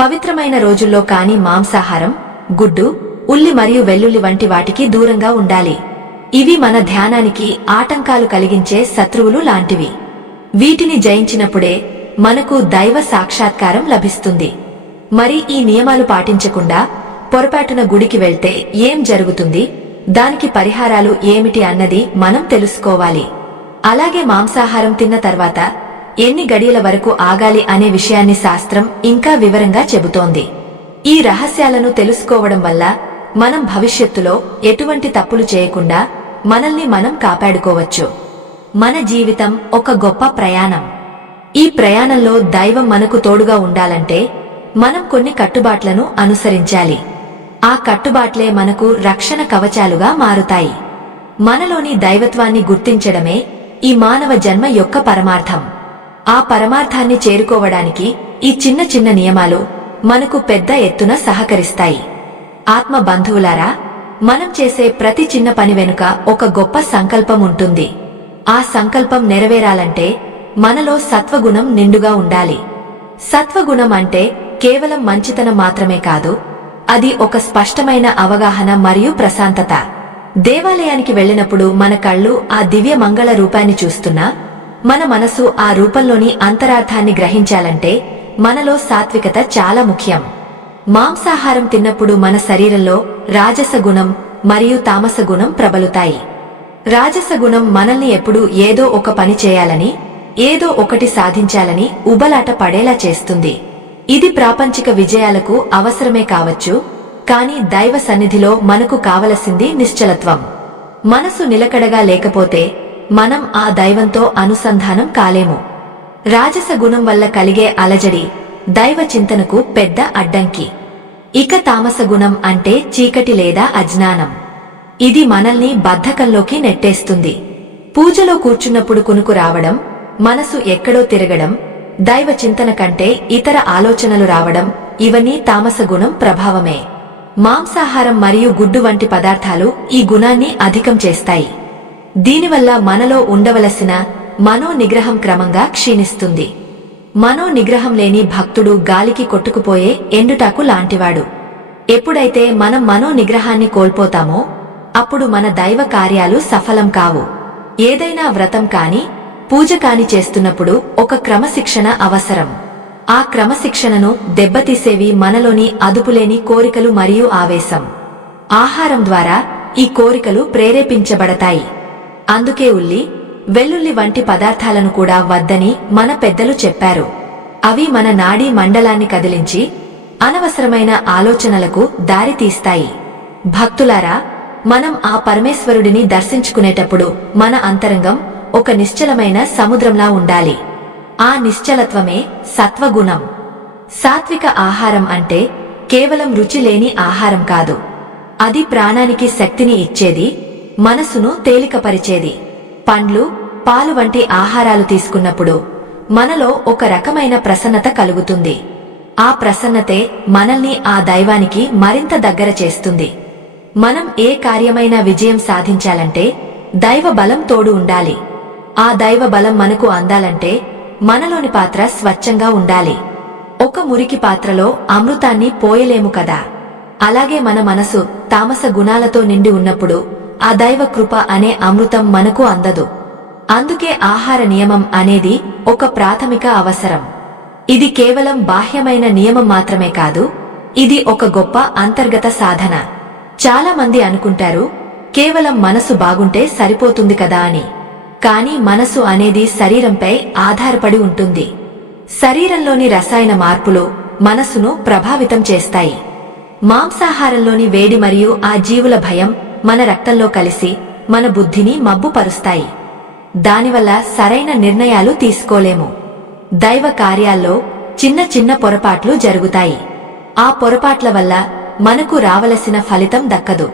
పవిత్రమైన రోజుల్లో కాని మాంసాహారం, గుడ్డు, ఉల్లి మరియు వెల్లుల్లి వంటి వాటికి దూరంగా ఉండాలి. ఇవి మన ధ్యానానికి ఆటంకాలు కలిగించే శత్రువులు లాంటివి. వీటిని జయించినప్పుడే మనకు దైవ సాక్షాత్కారం లభిస్తుంది. మరి ఈ నియమాలు పాటించకుండా పొరపాటున గుడికి వెళ్తే ఏం జరుగుతుంది, దానికి పరిహారాలు ఏమిటి అన్నది మనం తెలుసుకోవాలి. అలాగే మాంసాహారం తిన్న తర్వాత ఎన్ని గడియల వరకు ఆగాలి అనే విషయాన్ని శాస్త్రం ఇంకా వివరంగా చెబుతోంది. ఈ రహస్యాలను తెలుసుకోవడం వల్ల మనం భవిష్యత్తులో ఎటువంటి తప్పులు చేయకుండా మనల్ని మనం కాపాడుకోవచ్చు. మన జీవితం ఒక గొప్ప ప్రయాణం. ఈ ప్రయాణంలో దైవం మనకు తోడుగా ఉండాలంటే మనం కొన్ని కట్టుబాట్లను అనుసరించాలి. ఆ కట్టుబాట్లే మనకు రక్షణ కవచాలుగా మారుతాయి. మనలోని దైవత్వాన్ని గుర్తించడమే ఈ మానవ జన్మ యొక్క పరమార్థం. ఆ పరమార్థాన్ని చేరుకోవడానికి ఈ చిన్న చిన్న నియమాలు మనకు పెద్ద ఎత్తున సహకరిస్తాయి. ఆత్మ బంధువులారా, మనం చేసే ప్రతి చిన్న పని వెనుక ఒక గొప్ప సంకల్పం ఉంటుంది. ఆ సంకల్పం నెరవేరాలంటే మనలో సత్వగుణం నిండుగా ఉండాలి. సత్వగుణం అంటే కేవలం మంచితనం మాత్రమే కాదు, అది ఒక స్పష్టమైన అవగాహన మరియు ప్రశాంతత. దేవాలయానికి వెళ్లినప్పుడు మన కళ్ళు ఆ దివ్య మంగళ రూపాన్ని చూస్తున్నా, మన మనసు ఆ రూపంలోని అంతరార్థాన్ని గ్రహించాలంటే మనలో సాత్వికత చాలా ముఖ్యం. మాంసాహారం తిన్నప్పుడు మన శరీరంలో రాజస గుణం మరియు తామస గుణం ప్రబలుతాయి. రాజస గుణం మనల్ని ఎప్పుడూ ఏదో ఒక పని చేయాలని, ఏదో ఒకటి సాధించాలని ఉబలాట పడేలా చేస్తుంది. ఇది ప్రాపంచిక విజయాలకు అవసరమే కావచ్చు, కాని దైవ సన్నిధిలో మనకు కావలసింది నిశ్చలత్వం. మనసు నిలకడగా లేకపోతే మనం ఆ దైవంతో అనుసంధానం కాలేము. రాజస గుణం వల్ల కలిగే అలజడి దైవ చింతనకు పెద్ద అడ్డంకి. ఇక తామస గుణం అంటే చీకటి లేదా అజ్ఞానం. ఇది మనల్ని బద్ధకంలోకి నెట్టేస్తుంది. పూజలో కూర్చున్నప్పుడు కునుకు రావడం, మనసు ఎక్కడో తిరగడం, దైవ చింతన కంటే ఇతర ఆలోచనలు రావడం, ఇవన్నీ తామస గుణం ప్రభావమే. మాంసాహారం మరియు గుడ్డు వంటి పదార్థాలు ఈ గుణాన్ని అధికం చేస్తాయి. దీనివల్ల మనలో ఉండవలసిన మనో నిగ్రహం క్రమంగా క్షీణిస్తుంది. మనో నిగ్రహం లేని భక్తుడు గాలికి కొట్టుకుపోయే ఎండుటాకు లాంటివాడు. ఎప్పుడైతే మనం మనో నిగ్రహాన్ని కోల్పోతామో అప్పుడు మన దైవ కార్యాలు సఫలం కావు. ఏదైనా వ్రతం కాని, పూజ కాని చేస్తున్నప్పుడు ఒక క్రమశిక్షణ అవసరం. ఆ క్రమశిక్షణను దెబ్బతీసేవి మనలోని అదుపులేని కోరికలు మరియు ఆవేశం. ఆహారం ద్వారా ఈ కోరికలు ప్రేరేపించబడతాయి. అందుకే ఉల్లి, వెల్లుల్లి వంటి పదార్థాలను కూడా వద్దని మన పెద్దలు చెప్పారు. అవి మన నాడీ మండలాన్ని కదిలించి అనవసరమైన ఆలోచనలకు దారితీస్తాయి. భక్తులారా, మనం ఆ పరమేశ్వరుడిని దర్శించుకునేటప్పుడు మన అంతరంగం ఒక నిశ్చలమైన సముద్రంలా ఉండాలి. ఆ నిశ్చలత్వమే సత్వగుణం. సాత్విక ఆహారం అంటే కేవలం రుచి లేని ఆహారం కాదు. అది ప్రాణానికి శక్తిని ఇచ్చేది, మనసును తేలికపరిచేది. పండ్లు, పాలు వంటి ఆహారాలు తీసుకున్నప్పుడు మనలో ఒక రకమైన ప్రసన్నత కలుగుతుంది. ఆ ప్రసన్నతే మనల్ని ఆ దైవానికి మరింత దగ్గర చేస్తుంది. మనం ఏ కార్యమైనా విజయం సాధించాలంటే దైవ బలం తోడు ఉండాలి. ఆ దైవ బలం మనకు అందాలంటే మనలోని పాత్ర స్వచ్ఛంగా ఉండాలి. ఒక మురికి పాత్రలో అమృతాన్ని పోయలేము కదా. అలాగే మన మనసు తామస గుణాలతో నిండి ఉన్నప్పుడు ఆ దైవ కృప అనే అమృతం మనకు అందదు. అందుకే ఆహార నియమం అనేది ఒక ప్రాథమిక అవసరం. ఇది కేవలం బాహ్యమైన నియమం మాత్రమే కాదు, ఇది ఒక గొప్ప అంతర్గత సాధన. చాలా మంది అనుకుంటారు కేవలం మనసు బాగుంటే సరిపోతుంది కదా అని. కానీ మనసు అనేది శరీరంపై ఆధారపడి ఉంటుంది. శరీరంలోని రసాయన మార్పులు మనసును ప్రభావితం చేస్తాయి. మాంసాహారంలోని వేడి మరియు ఆ జీవుల భయం మన రక్తంలో కలిసి మన బుద్ధిని మబ్బుపరుస్తాయి. దానివల్ల సరైన నిర్ణయాలు తీసుకోలేము. దైవ కార్యాల్లో చిన్న చిన్న పొరపాట్లు జరుగుతాయి. ఆ పొరపాట్ల వల్ల మనకు రావలసిన ఫలితం దక్కదు.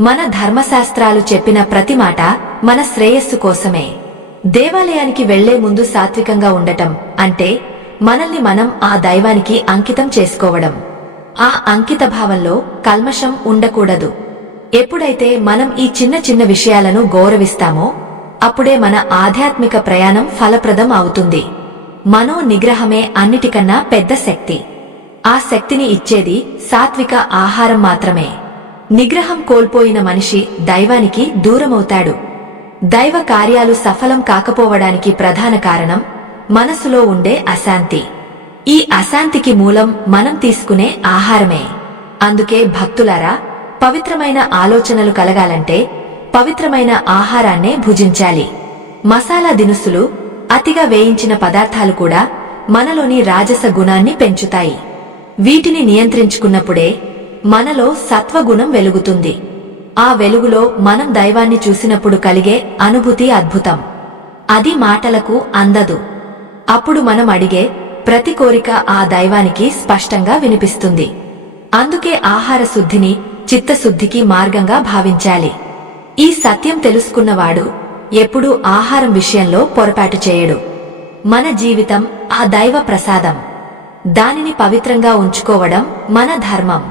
మన ధర్మశాస్త్రాలు చెప్పిన ప్రతి మాట మన శ్రేయస్సు కోసమే. దేవాలయానికి వెళ్లే ముందు సాత్వికంగా ఉండటం అంటే మనల్ని మనం ఆ దైవానికి అంకితం చేసుకోవడం. ఆ అంకిత భావంలో కల్మషం ఉండకూడదు. ఎప్పుడైతే మనం ఈ చిన్న చిన్న విషయాలను గౌరవిస్తామో అప్పుడే మన ఆధ్యాత్మిక ప్రయాణం ఫలప్రదం అవుతుంది. మనో నిగ్రహమే అన్నిటికన్నా పెద్ద శక్తి. ఆ శక్తిని ఇచ్చేది సాత్విక ఆహారం మాత్రమే. నిగ్రహం కోల్పోయిన మనిషి దైవానికి దూరమవుతాడు. దైవ కార్యాలు సఫలం కాకపోవడానికి ప్రధాన కారణం మనసులో ఉండే అశాంతి. ఈ అశాంతికి మూలం మనం తీసుకునే ఆహారమే. అందుకే భక్తులారా, పవిత్రమైన ఆలోచనలు కలగాలంటే పవిత్రమైన ఆహారాన్నే భుజించాలి. మసాలా దినుసులు, అతిగా వేయించిన పదార్థాలు కూడా మనలోని రాజస గుణాన్ని పెంచుతాయి. వీటిని నియంత్రించుకున్నప్పుడే మనలో సత్వగుణం వెలుగుతుంది. ఆ వెలుగులో మనం దైవాన్ని చూసినప్పుడు కలిగే అనుభూతి అద్భుతం. అది మాటలకు అందదు. అప్పుడు మనం అడిగే ప్రతి కోరిక ఆ దైవానికి స్పష్టంగా వినిపిస్తుంది. అందుకే ఆహార శుద్ధిని చిత్తశుద్ధికి మార్గంగా భావించాలి. ఈ సత్యం తెలుసుకున్నవాడు ఎప్పుడూ ఆహారం విషయంలో పొరపాటు చేయడు. మన జీవితం ఆ దైవ ప్రసాదం. దానిని పవిత్రంగా ఉంచుకోవడం మన ధర్మం.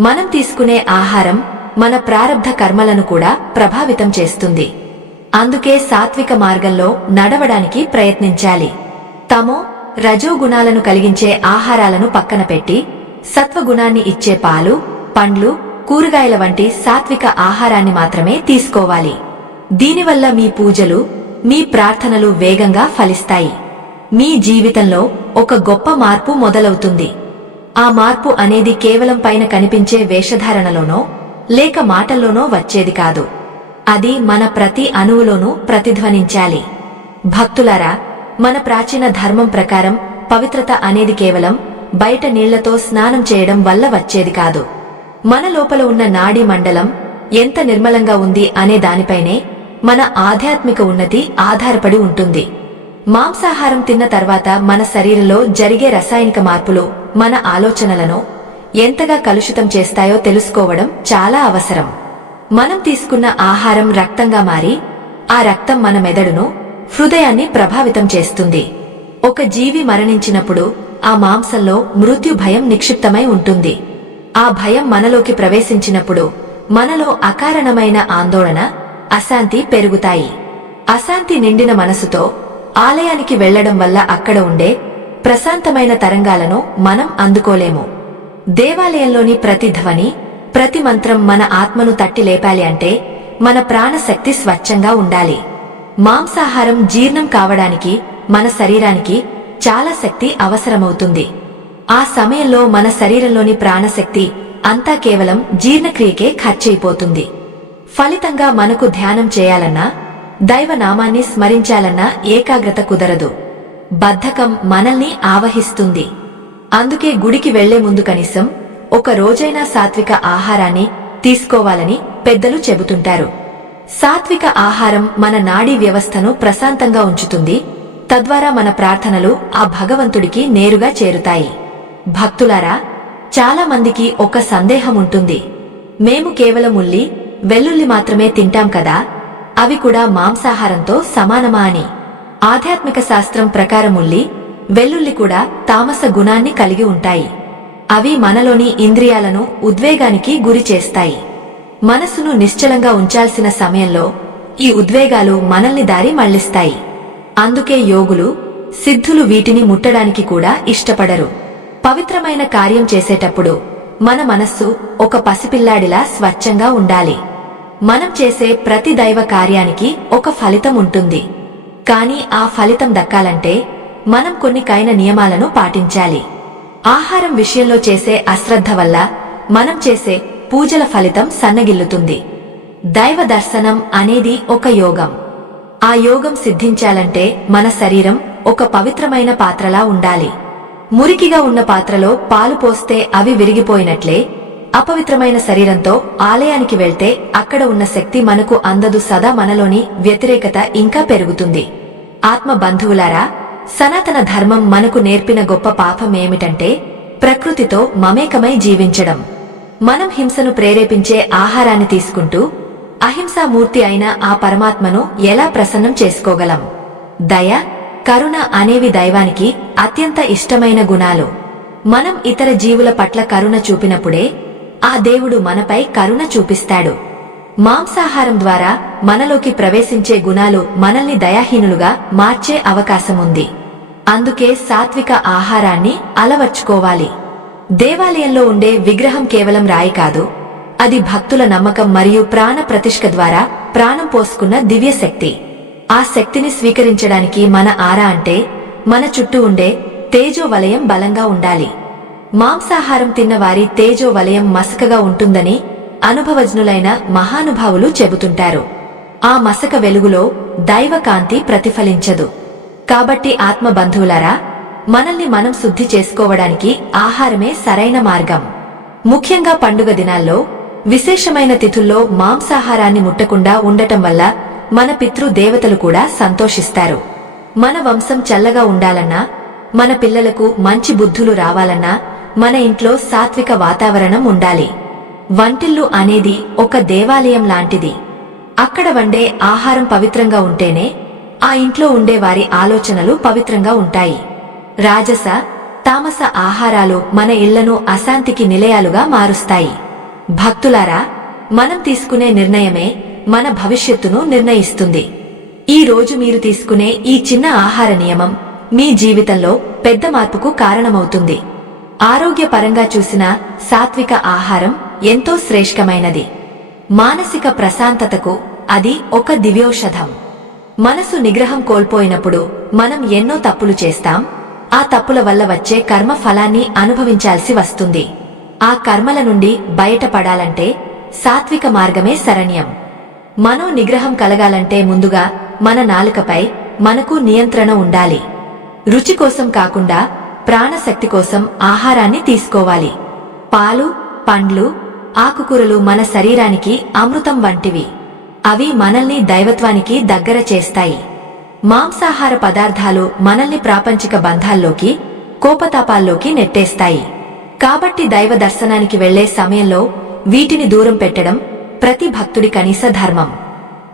మనం తీసుకునే ఆహారం మన ప్రారబ్ధ కర్మలను కూడా ప్రభావితం చేస్తుంది. అందుకే సాత్విక మార్గంలో నడవడానికి ప్రయత్నించాలి. తమో రజోగుణాలను కలిగించే ఆహారాలను పక్కన పెట్టి సత్వగుణాన్ని ఇచ్చే పాలు, పండ్లు, కూరగాయల వంటి సాత్విక ఆహారాన్ని మాత్రమే తీసుకోవాలి. దీనివల్ల మీ పూజలు, మీ ప్రార్థనలు వేగంగా ఫలిస్తాయి. మీ జీవితంలో ఒక గొప్ప మార్పు మొదలవుతుంది. ఆ మార్పు అనేది కేవలం పైన కనిపించే వేషధారణలోనో లేక మాటల్లోనో వచ్చేది కాదు. అది మన ప్రతి అణువులోనూ ప్రతిధ్వనించాలి. భక్తులారా, మన ప్రాచీన ధర్మం ప్రకారం పవిత్రత అనేది కేవలం బయట నీళ్లతో స్నానం చేయడం వల్ల వచ్చేది కాదు. మన లోపల ఉన్న నాడీ మండలం ఎంత నిర్మలంగా ఉంది అనే దానిపైనే మన ఆధ్యాత్మిక ఉన్నతి ఆధారపడి ఉంటుంది. మాంసాహారం తిన్న తర్వాత మన శరీరంలో జరిగే రసాయనిక మార్పులు మన ఆలోచనలను ఎంతగా కలుషితం చేస్తాయో తెలుసుకోవడం చాలా అవసరం. మనం తీసుకున్న ఆహారం రక్తంగా మారి ఆ రక్తం మన మెదడును, హృదయాన్ని ప్రభావితం చేస్తుంది. ఒక జీవి మరణించినప్పుడు ఆ మాంసంలో మృత్యు భయం నిక్షిప్తమై ఉంటుంది. ఆ భయం మనలోకి ప్రవేశించినప్పుడు మనలో అకారణమైన ఆందోళన, అశాంతి పెరుగుతాయి. అశాంతి నిండిన మనసుతో ఆలయానికి వెళ్లడం వల్ల అక్కడ ఉండే ప్రశాంతమైన తరంగాలను మనం అందుకోలేము. దేవాలయంలోని ప్రతి ధ్వని, ప్రతి మంత్రం మన ఆత్మను తట్టి లేపాలి అంటే మన ప్రాణశక్తి స్వచ్ఛంగా ఉండాలి. మాంసాహారం జీర్ణం కావడానికి మన శరీరానికి చాలా శక్తి అవసరమవుతుంది. ఆ సమయంలో మన శరీరంలోని ప్రాణశక్తి అంతా కేవలం జీర్ణక్రియకే ఖర్చయిపోతుంది. ఫలితంగా మనకు ధ్యానం చేయాలన్నా, దైవనామాన్ని స్మరించాలన్నా ఏకాగ్రత కుదరదు. బద్ధకం మనల్ని ఆవహిస్తుంది. అందుకే గుడికి వెళ్లే ముందు కనీసం ఒక రోజైనా సాత్విక ఆహారాన్ని తీసుకోవాలని పెద్దలు చెబుతుంటారు. సాత్విక ఆహారం మన నాడీ వ్యవస్థను ప్రశాంతంగా ఉంచుతుంది. తద్వారా మన ప్రార్థనలు ఆ భగవంతుడికి నేరుగా చేరుతాయి. భక్తులారా, చాలా మందికి ఒక సందేహం ఉంటుంది. మేము కేవలం ఉల్లి, వెల్లుల్లి మాత్రమే తింటాం కదా, అవి కూడా మాంసాహారంతో సమానమా అని. ఆధ్యాత్మిక శాస్త్రం ప్రకారం ఉల్లి, వెల్లుల్లి కూడా తామస గుణాన్ని కలిగి ఉంటాయి. అవి మనలోని ఇంద్రియాలను ఉద్వేగానికి గురి చేస్తాయి. మనసును నిశ్చలంగా ఉంచాల్సిన సమయంలో ఈ ఉద్వేగాలు మనల్ని దారి మళ్లిస్తాయి. అందుకే యోగులు, సిద్ధులు వీటిని ముట్టడానికి కూడా ఇష్టపడరు. పవిత్రమైన కార్యం చేసేటప్పుడు మన మనస్సు ఒక పసిపిల్లాడిలా స్వచ్ఛంగా ఉండాలి. మనం చేసే ప్రతి దైవ కార్యానికి ఒక ఫలితం ఉంటుంది. కానీ ఆ ఫలితం దక్కాలంటే మనం కొన్ని కైన నియమాలను పాటించాలి. ఆహారం విషయంలో చేసే అశ్రద్ధ వల్ల మనం చేసే పూజల ఫలితం సన్నగిల్లుతుంది. దైవ దర్శనం అనేది ఒక యోగం. ఆ యోగం సిద్ధించాలంటే మన శరీరం ఒక పవిత్రమైన పాత్రలా ఉండాలి. మురికిగా ఉన్న పాత్రలో పాలు పోస్తే అవి విరిగిపోయినట్లే అపవిత్రమైన శరీరంతో ఆలయానికి వెళ్తే అక్కడ ఉన్న శక్తి మనకు అందదు. సదా మనలోని వ్యతిరేకత ఇంకా పెరుగుతుంది. ఆత్మ బంధువులారా, సనాతన ధర్మం మనకు నేర్పిన గొప్ప పాపం ఏమిటంటే ప్రకృతితో మమేకమై జీవించడం. మనం హింసను ప్రేరేపించే ఆహారాన్ని తీసుకుంటూ అహింసామూర్తి అయిన ఆ పరమాత్మను ఎలా ప్రసన్నం చేసుకోగలం? దయ, కరుణ అనేవి దైవానికి అత్యంత ఇష్టమైన గుణాలు. మనం ఇతర జీవుల పట్ల కరుణ చూపినప్పుడే ఆ దేవుడు మనపై కరుణ చూపిస్తాడు. మాంసాహారం ద్వారా మనలోకి ప్రవేశించే గుణాలు మనల్ని దయాహీనులుగా మార్చే అవకాశముంది. అందుకే సాత్విక ఆహారాన్ని అలవర్చుకోవాలి. దేవాలయంలో ఉండే విగ్రహం కేవలం రాయి కాదు, అది భక్తుల నమ్మకం మరియు ప్రాణ ప్రతిష్ఠ ద్వారా ప్రాణం పోసుకున్న దివ్యశక్తి. ఆ శక్తిని స్వీకరించడానికి మన ఆరా అంటే మన చుట్టూ ఉండే తేజో వలయం బలంగా ఉండాలి. మాంసాహారం తిన్న వారి తేజో వలయం మసకగా ఉంటుందని అనుభవజ్ఞులైన మహానుభావులు చెబుతుంటారు. ఆ మసక వెలుగులో దైవకాంతి ప్రతిఫలించదు. కాబట్టి ఆత్మ బంధువులారా, మనల్ని మనం శుద్ధి చేసుకోవడానికి ఆహారమే సరైన మార్గం. ముఖ్యంగా పండుగ దినాల్లో, విశేషమైన తిథుల్లో మాంసాహారాన్ని ముట్టకుండా ఉండటం వల్ల మన పితృ దేవతలు కూడా సంతోషిస్తారు. మన వంశం చల్లగా ఉండాలన్నా, మన పిల్లలకు మంచి బుద్ధులు రావాలన్నా మన ఇంట్లో సాత్విక వాతావరణం ఉండాలి. వంటిల్లు అనేది ఒక దేవాలయం లాంటిది. అక్కడ వండే ఆహారం పవిత్రంగా ఉంటేనే ఆ ఇంట్లో ఉండే వారి ఆలోచనలు పవిత్రంగా ఉంటాయి. రాజస, తామస ఆహారాలు మన ఇళ్లను అశాంతికి నిలయాలుగా మారుస్తాయి. భక్తులారా, మనం తీసుకునే నిర్ణయమే మన భవిష్యత్తును నిర్ణయిస్తుంది. ఈ రోజు మీరు తీసుకునే ఈ చిన్న ఆహార నియమం మీ జీవితంలో పెద్ద మార్పుకు కారణమవుతుంది. ఆరోగ్యపరంగా చూసినా సాత్విక ఆహారం ఎంతో శ్రేష్టమైనది. మానసిక ప్రశాంతతకు అది ఒక దివ్యౌషధం. మనసు నిగ్రహం కోల్పోయినప్పుడు మనం ఎన్నో తప్పులు చేస్తాం. ఆ తప్పుల వల్ల వచ్చే కర్మ ఫలాన్ని అనుభవించాల్సి వస్తుంది. ఆ కర్మల నుండి బయటపడాలంటే సాత్విక మార్గమే శరణ్యం. మనో నిగ్రహం కలగాలంటే ముందుగా మన నాలుకపై మనకు నియంత్రణ ఉండాలి. రుచి కోసం కాకుండా ప్రాణశక్తి కోసం ఆహారాన్ని తీసుకోవాలి. పాలు, పండ్లు, ఆకుకూరలు మన శరీరానికి అమృతం వంటివి. అవి మనల్ని దైవత్వానికి దగ్గర చేస్తాయి. మాంసాహార పదార్థాలు మనల్ని ప్రాపంచిక బంధాల్లోకి, కోపతాపాల్లోకి నెట్టేస్తాయి. కాబట్టి దైవ దర్శనానికి వెళ్లే సమయంలో వీటిని దూరం పెట్టడం ప్రతి భక్తుడి కనీస ధర్మం.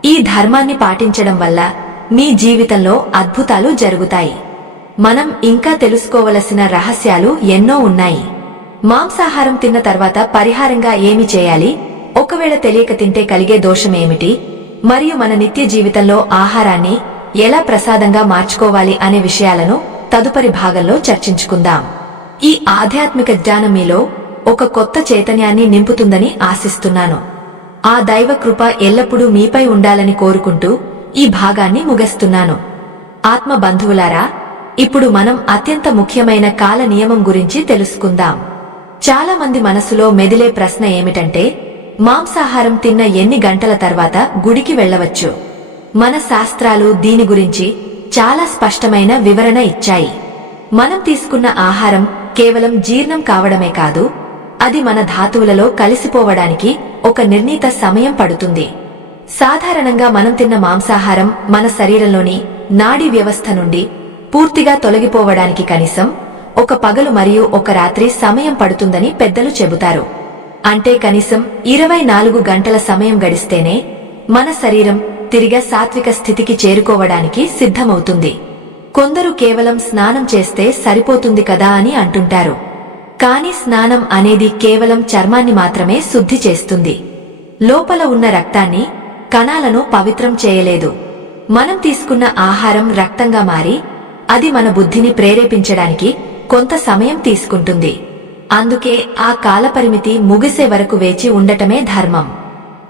ఈ ధర్మాన్ని పాటించడం వల్ల మీ జీవితంలో అద్భుతాలు జరుగుతాయి. మనం ఇంకా తెలుసుకోవలసిన రహస్యాలు ఎన్నో ఉన్నాయి. మాంసాహారం తిన్న తర్వాత పరిహారంగా ఏమి చేయాలి, ఒకవేళ తెలియక తింటే కలిగే దోషమేమిటి, మరియు మన నిత్య జీవితంలో ఆహారాన్ని ఎలా ప్రసాదంగా మార్చుకోవాలి అనే విషయాలను తదుపరి భాగంలో చర్చించుకుందాం. ఈ ఆధ్యాత్మిక జ్ఞానం మీలో ఒక కొత్త చైతన్యాన్ని నింపుతుందని ఆశిస్తున్నాను. ఆ దైవ కృప ఎల్లప్పుడూ మీపై ఉండాలని కోరుకుంటూ ఈ భాగాన్ని ముగిస్తున్నాను. ఆత్మ బంధువులారా, ఇప్పుడు మనం అత్యంత ముఖ్యమైన కాల నియమం గురించి తెలుసుకుందాం. చాలా మంది మనసులో మెదిలే ప్రశ్న ఏమిటంటే, మాంసాహారం తిన్న ఎన్ని గంటల తర్వాత గుడికి వెళ్లవచ్చు? మన శాస్త్రాలు దీని గురించి చాలా స్పష్టమైన వివరణ ఇచ్చాయి. మనం తీసుకున్న ఆహారం కేవలం జీర్ణం కావడమే కాదు, అది మన ధాతువులలో కలిసిపోవడానికి ఒక నిర్ణీత సమయం పడుతుంది. సాధారణంగా మనం తిన్న మాంసాహారం మన శరీరంలోని నాడీ వ్యవస్థ నుండి పూర్తిగా తొలగిపోవడానికి కనీసం ఒక పగలు మరియు ఒక రాత్రి సమయం పడుతుందని పెద్దలు చెబుతారు. అంటే కనీసం 24 గంటల సమయం గడిస్తేనే మన శరీరం తిరిగా సాత్విక స్థితికి చేరుకోవడానికి సిద్ధమవుతుంది. కొందరు కేవలం స్నానం చేస్తే సరిపోతుంది కదా అని అంటుంటారు. కానీ స్నానం అనేది కేవలం చర్మాన్ని మాత్రమే శుద్ధి చేస్తుంది. లోపల ఉన్న రక్తాన్ని, కణాలను పవిత్రం చేయలేదు. మనం తీసుకున్న ఆహారం రక్తంగా మారి అది మన బుద్ధిని ప్రేరేపించడానికి కొంత సమయం తీసుకుంటుంది. అందుకే ఆ కాలపరిమితి ముగిసే వరకు వేచి ఉండటమే ధర్మం.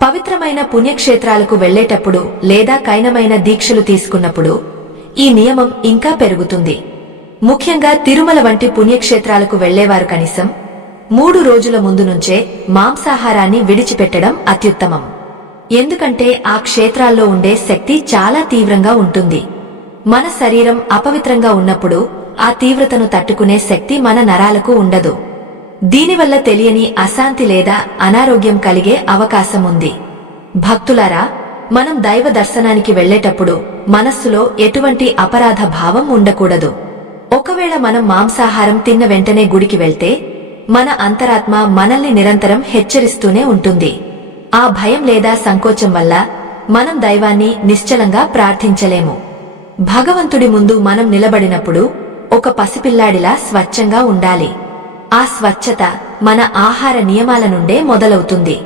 పవిత్రమైన పుణ్యక్షేత్రాలకు వెళ్లేటప్పుడు లేదా కైనమైన దీక్షలు తీసుకున్నప్పుడు ఈ నియమం ఇంకా పెరుగుతుంది. ముఖ్యంగా తిరుమల వంటి పుణ్యక్షేత్రాలకు వెళ్లేవారు కనీసం 3 రోజుల ముందు నుంచే మాంసాహారాన్ని విడిచిపెట్టడం అత్యుత్తమం. ఎందుకంటే ఆ క్షేత్రాల్లో ఉండే శక్తి చాలా తీవ్రంగా ఉంటుంది. మన శరీరం అపవిత్రంగా ఉన్నప్పుడు ఆ తీవ్రతను తట్టుకునే శక్తి మన నరాలకు ఉండదు. దీనివల్ల తెలియని అశాంతి లేదా అనారోగ్యం కలిగే అవకాశం ఉంది. భక్తులారా, మనం దైవ దర్శనానికి వెళ్లేటప్పుడు మనస్సులో ఎటువంటి అపరాధ భావం ఉండకూడదు. ఒకవేళ మనం మాంసాహారం తిన్న వెంటనే గుడికి వెళ్తే మన అంతరాత్మ మనల్ని నిరంతరం హెచ్చరిస్తూనే ఉంటుంది. ఆ భయం లేదా సంకోచం వల్ల మనం దైవాన్ని నిశ్చలంగా ప్రార్థించలేము. భగవంతుడి ముందు మనం నిలబడినప్పుడు ఒక పసిపిల్లాడిలా స్వచ్ఛంగా ఉండాలి. ఆ స్వచ్ఛత మన ఆహార నియమాల నుండే మొదలవుతుంది.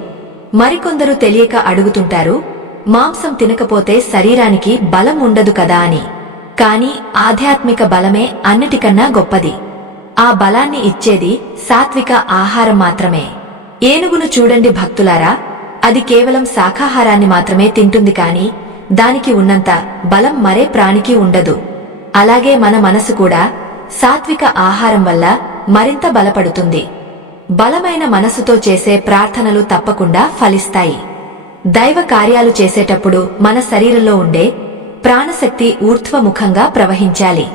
మరికొందరు తెలియక అడుగుతుంటారు, మాంసం తినకపోతే శరీరానికి బలం ఉండదు కదా అని. కాని ఆధ్యాత్మిక బలమే అన్నిటికన్నా గొప్పది. ఆ బలాన్ని ఇచ్చేది సాత్విక ఆహారం మాత్రమే. ఏనుగును చూడండి భక్తులారా, అది కేవలం శాకాహారాన్ని మాత్రమే తింటుంది కాని దానికి ఉన్నంత బలం మరే ప్రాణికి ఉండదు. అలాగే మన మనసు కూడా సాత్విక ఆహారం వల్ల మరింత బలపడుతుంది. బలమైన మనసుతో చేసే ప్రార్థనలు తప్పకుండా ఫలిస్తాయి. దైవ కార్యాలు చేసేటప్పుడు మన శరీరంలో ఉండే ప్రాణశక్తి ఊర్ధ్వముఖంగా ప్రవహించాలి.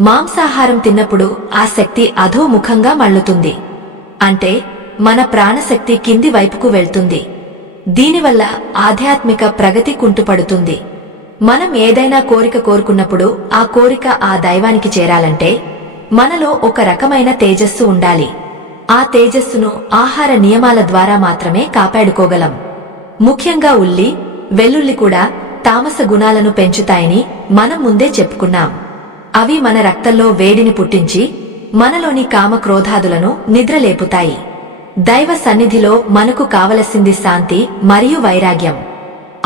మాంసాహారం తిన్నప్పుడు ఆ శక్తి అధోముఖంగా మళ్లుతుంది. అంటే మన ప్రాణశక్తి కింది వైపుకు వెళ్తుంది. దీనివల్ల ఆధ్యాత్మిక ప్రగతి కుంటుపడుతుంది. మనం ఏదైనా కోరిక కోరుకున్నప్పుడు ఆ కోరిక ఆ దైవానికి చేరాలంటే మనలో ఒక రకమైన తేజస్సు ఉండాలి. ఆ తేజస్సును ఆహార నియమాల ద్వారా మాత్రమే కాపాడుకోగలం. ముఖ్యంగా ఉల్లి, వెల్లుల్లి కూడా తామస గుణాలను పెంచుతాయని మనం ముందే చెప్పుకున్నాం. అవి మన రక్తంలో వేడిని పుట్టించి మనలోని కామక్రోధాదులను నిద్రలేపుతాయి. దైవ సన్నిధిలో మనకు కావలసింది శాంతి మరియు వైరాగ్యం.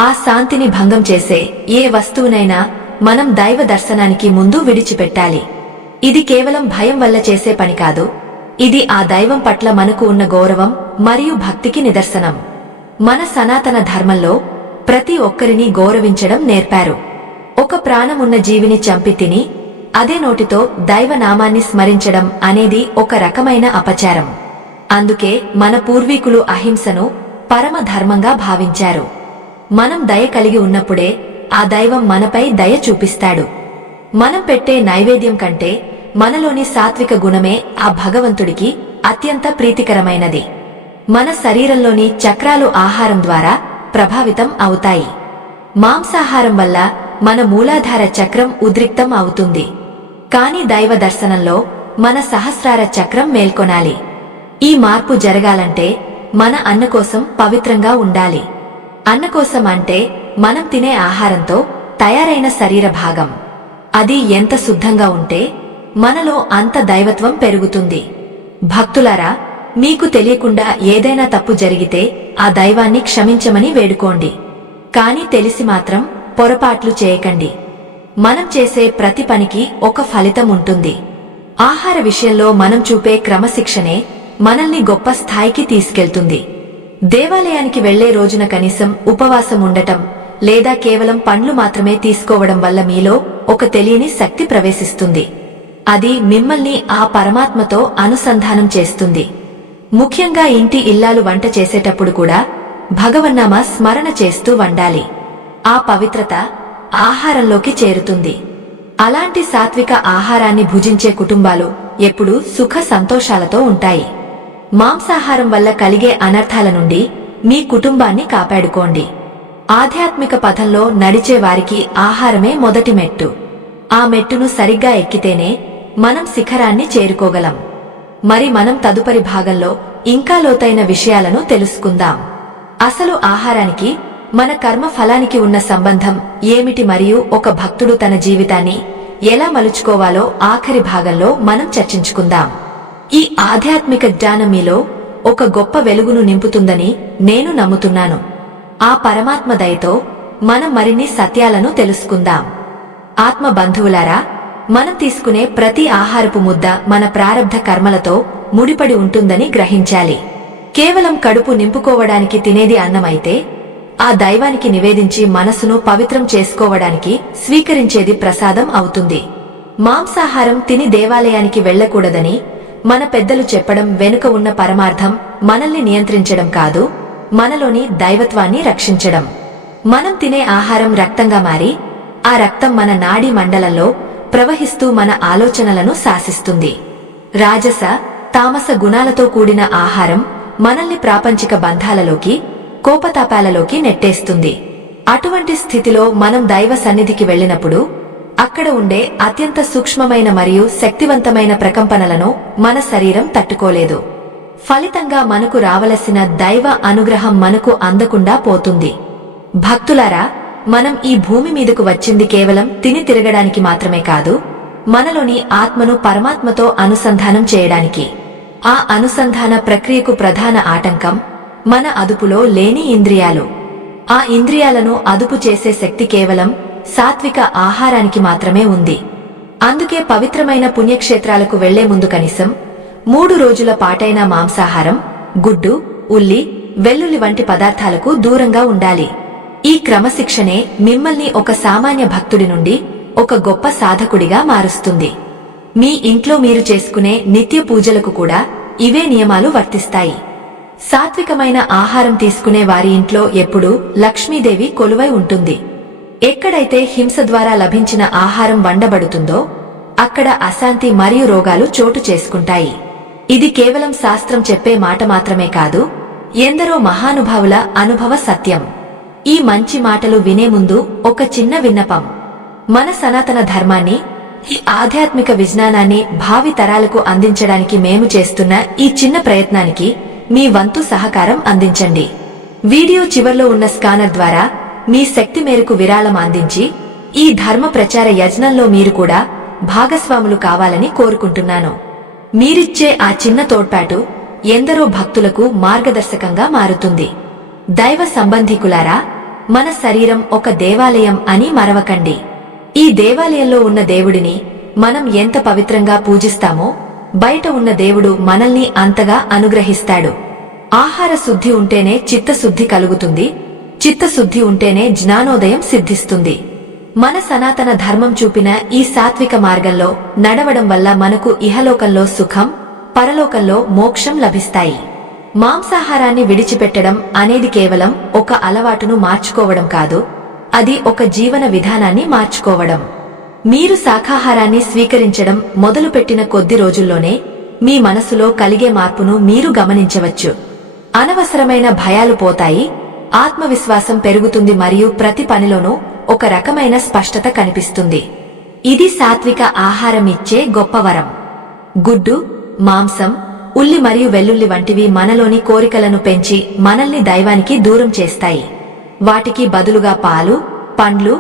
ఆ శాంతిని భంగం చేసే ఏ వస్తువునైనా మనం దైవ దర్శనానికి ముందు విడిచిపెట్టాలి. ఇది కేవలం భయం వల్ల చేసే పని కాదు. ఇది ఆ దైవం పట్ల మనకు ఉన్న గౌరవం మరియు భక్తికి నిదర్శనం. మన సనాతన ధర్మంలో ప్రతి ఒక్కరిని గౌరవించడం నేర్పారు. ఒక ప్రాణమున్న జీవిని చంపి తిని అదే నోటితో దైవనామాన్ని స్మరించడం అనేది ఒక రకమైన అపచారం. అందుకే మన పూర్వీకులు అహింసను పరమ ధర్మంగా భావించారు. మనం దయ కలిగి ఉన్నప్పుడే ఆ దైవం మనపై దయ చూపిస్తాడు. మనం పెట్టే నైవేద్యం కంటే మనలోని సాత్విక గుణమే ఆ భగవంతుడికి అత్యంత ప్రీతికరమైనది. మన శరీరంలోని చక్రాలు ఆహారం ద్వారా ప్రభావితం అవుతాయి. మాంసాహారం వల్ల మన మూలాధార చక్రం ఉద్రిక్తం అవుతుంది. కాని దైవ దర్శనంలో మన సహస్రార చక్రం మేల్కొనాలి. ఈ మార్పు జరగాలంటే మన అన్న కోసం పవిత్రంగా ఉండాలి. అన్నకోసం అంటే మనం తినే ఆహారంతో తయారైన శరీర భాగం. అది ఎంత శుద్ధంగా ఉంటే మనలో అంత దైవత్వం పెరుగుతుంది. భక్తులారా, మీకు తెలియకుండా ఏదైనా తప్పు జరిగితే ఆ దైవాన్ని క్షమించమని వేడుకోండి. కాని తెలిసి మాత్రం పొరపాట్లు చేయకండి. మనం చేసే ప్రతి పనికి ఒక ఫలితం ఉంటుంది. ఆహార విషయంలో మనం చూపే క్రమశిక్షణే మనల్ని గొప్ప స్థాయికి తీసుకెళ్తుంది. దేవాలయానికి వెళ్లే రోజున కనీసం ఉపవాసం ఉండటం లేదా కేవలం పండ్లు మాత్రమే తీసుకోవడం వల్ల మీలో ఒక తెలియని శక్తి ప్రవేశిస్తుంది. అది మిమ్మల్ని ఆ పరమాత్మతో అనుసంధానం చేస్తుంది. ముఖ్యంగా ఇంటి ఇల్లాలు వంట చేసేటప్పుడు కూడా భగవన్నామ స్మరణ చేస్తూ వండాలి. ఆ పవిత్రత ఆహారంలోకి చేరుతుంది. అలాంటి సాత్విక ఆహారాన్ని భుజించే కుటుంబాలు ఎప్పుడూ సుఖ సంతోషాలతో ఉంటాయి. మాంసాహారం వల్ల కలిగే అనర్థాల నుండి మీ కుటుంబాన్ని కాపాడుకోండి. ఆధ్యాత్మిక పథంలో నడిచే వారికి ఆహారమే మొదటి మెట్టు. ఆ మెట్టును సరిగ్గా ఎక్కితేనే మనం శిఖరాన్ని చేరుకోగలం. మరి మనం తదుపరి భాగంలో ఇంకా లోతైన విషయాలను తెలుసుకుందాం. అసలు ఆహారానికి మన కర్మ ఫలానికి ఉన్న సంబంధం ఏమిటి మరియు ఒక భక్తుడు తన జీవితాన్ని ఎలా మలుచుకోవాలో ఆఖరి భాగంలో మనం చర్చించుకుందాం. ఈ ఆధ్యాత్మిక జ్ఞానం మీలో ఒక గొప్ప వెలుగును నింపుతుందని నేను నమ్ముతున్నాను. ఆ పరమాత్మ దయతో మనం మరిన్ని సత్యాలను తెలుసుకుందాం. ఆత్మ బంధువులారా, మనం తీసుకునే ప్రతి ఆహారపు ముద్ద మన ప్రారబ్ధ కర్మలతో ముడిపడి ఉంటుందని గ్రహించాలి. కేవలం కడుపు నింపుకోవడానికి తినేది అన్నమైతే ఆ దైవానికి నివేదించి మనసును పవిత్రం చేసుకోవడానికి స్వీకరించేది ప్రసాదం అవుతుంది. మాంసాహారం తిని దేవాలయానికి వెళ్లకూడదని మన పెద్దలు చెప్పడం వెనుక ఉన్న పరమార్థం మనల్ని నియంత్రించడం కాదు, మనలోని దైవత్వాన్ని రక్షించడం. మనం తినే ఆహారం రక్తంగా మారి ఆ రక్తం మన నాడీ మండలంలో ప్రవహిస్తూ మన ఆలోచనలను శాసిస్తుంది. రాజస, తామస గుణాలతో కూడిన ఆహారం మనల్ని ప్రాపంచిక బంధాలలోకి, కోపతాపాలలోకి నెట్టేస్తుంది. అటువంటి స్థితిలో మనం దైవ సన్నిధికి వెళ్ళినప్పుడు అక్కడ ఉండే అత్యంత సూక్ష్మమైన మరియు శక్తివంతమైన ప్రకంపనలను మన శరీరం తట్టుకోలేదు. ఫలితంగా మనకు రావలసిన దైవ అనుగ్రహం మనకు అందకుండా పోతుంది. భక్తులారా, మనం ఈ భూమి మీదకు వచ్చింది కేవలం తిని తిరగడానికి మాత్రమే కాదు, మనలోని ఆత్మను పరమాత్మతో అనుసంధానం చేయడానికి. ఆ అనుసంధాన ప్రక్రియకు ప్రధాన ఆటంకం మన అదుపులో లేని ఇంద్రియాలు. ఆ ఇంద్రియాలను అదుపు చేసే శక్తి కేవలం సాత్విక ఆహారానికి మాత్రమే ఉంది. అందుకే పవిత్రమైన పుణ్యక్షేత్రాలకు వెళ్లే ముందు కనీసం 3 రోజుల పాటైన మాంసాహారం, గుడ్డు, ఉల్లి, వెల్లుల్లి వంటి పదార్థాలకు దూరంగా ఉండాలి. ఈ క్రమశిక్షణే మిమ్మల్ని ఒక సామాన్య భక్తుడి నుండి ఒక గొప్ప సాధకుడిగా మారుస్తుంది. మీ ఇంట్లో మీరు చేసుకునే నిత్య పూజలకు కూడా ఇవే నియమాలు వర్తిస్తాయి. సాత్వికమైన ఆహారం తీసుకునే వారి ఇంట్లో ఎప్పుడూ లక్ష్మీదేవి కొలువై ఉంటుంది. ఎక్కడైతే హింస ద్వారా లభించిన ఆహారం వండబడుతుందో అక్కడ అశాంతి మరియు రోగాలు చోటు చేసుకుంటాయి. ఇది కేవలం శాస్త్రం చెప్పే మాట మాత్రమే కాదు, ఎందరో మహానుభావుల అనుభవ సత్యం. ఈ మంచి మాటలు వినే ముందు ఒక చిన్న విన్నపం. మన సనాతన ధర్మాన్ని, ఈ ఆధ్యాత్మిక విజ్ఞానాన్ని భావి తరాలకు అందించడానికి మేము చేస్తున్న ఈ చిన్న ప్రయత్నానికి మీ వంతు సహకారం అందించండి. వీడియో చివర్లో ఉన్న స్కానర్ ద్వారా మీ శక్తి మేరకు విరాళం అందించి ఈ ధర్మ ప్రచార యజ్ఞంలో మీరు కూడా భాగస్వాములు కావాలని కోరుకుంటున్నాను. మీరిచ్చే ఆ చిన్న తోడ్పాటు ఎందరో భక్తులకు మార్గదర్శకంగా మారుతుంది. దైవ సంబంధికులారా, మన శరీరం ఒక దేవాలయం అని మరవకండి. ఈ దేవాలయంలో ఉన్న దేవుడిని మనం ఎంత పవిత్రంగా పూజిస్తామో బయట ఉన్న దేవుడు మనల్ని అంతగా అనుగ్రహిస్తాడు. ఆహార శుద్ధి ఉంటేనే చిత్తశుద్ధి కలుగుతుంది, చిత్తశుద్ధి ఉంటేనే జ్ఞానోదయం సిద్ధిస్తుంది. మన సనాతన ధర్మం చూపిన ఈ సాత్విక మార్గంలో నడవడం వల్ల మనకు ఇహలోకంలో సుఖం, పరలోకంలో మోక్షం లభిస్తాయి. మాంసాహారాన్ని విడిచిపెట్టడం అనేది కేవలం ఒక అలవాటును మార్చుకోవడం కాదు, అది ఒక జీవన విధానాన్ని మార్చుకోవడం. మీరు శాకాహారాన్ని స్వీకరించడం మొదలుపెట్టిన కొద్ది రోజుల్లోనే మీ మనసులో కలిగే మార్పును మీరు గమనించవచ్చు. అనవసరమైన భయాలు పోతాయి, ఆత్మవిశ్వాసం పెరుగుతుంది మరియు ప్రతి పనిలోనూ ఒక రకమైన స్పష్టత కనిపిస్తుంది. ఇది సాత్విక ఆహారం ఇచ్చే గొప్ప వరం. గుడ్డు, మాంసం, ఉల్లి మరియు వెల్లుల్లి వంటివి మనలోని కోరికలను పెంచి మనల్ని దైవానికి దూరం చేస్తాయి. వాటికి బదులుగా పాలు, పండ్లు,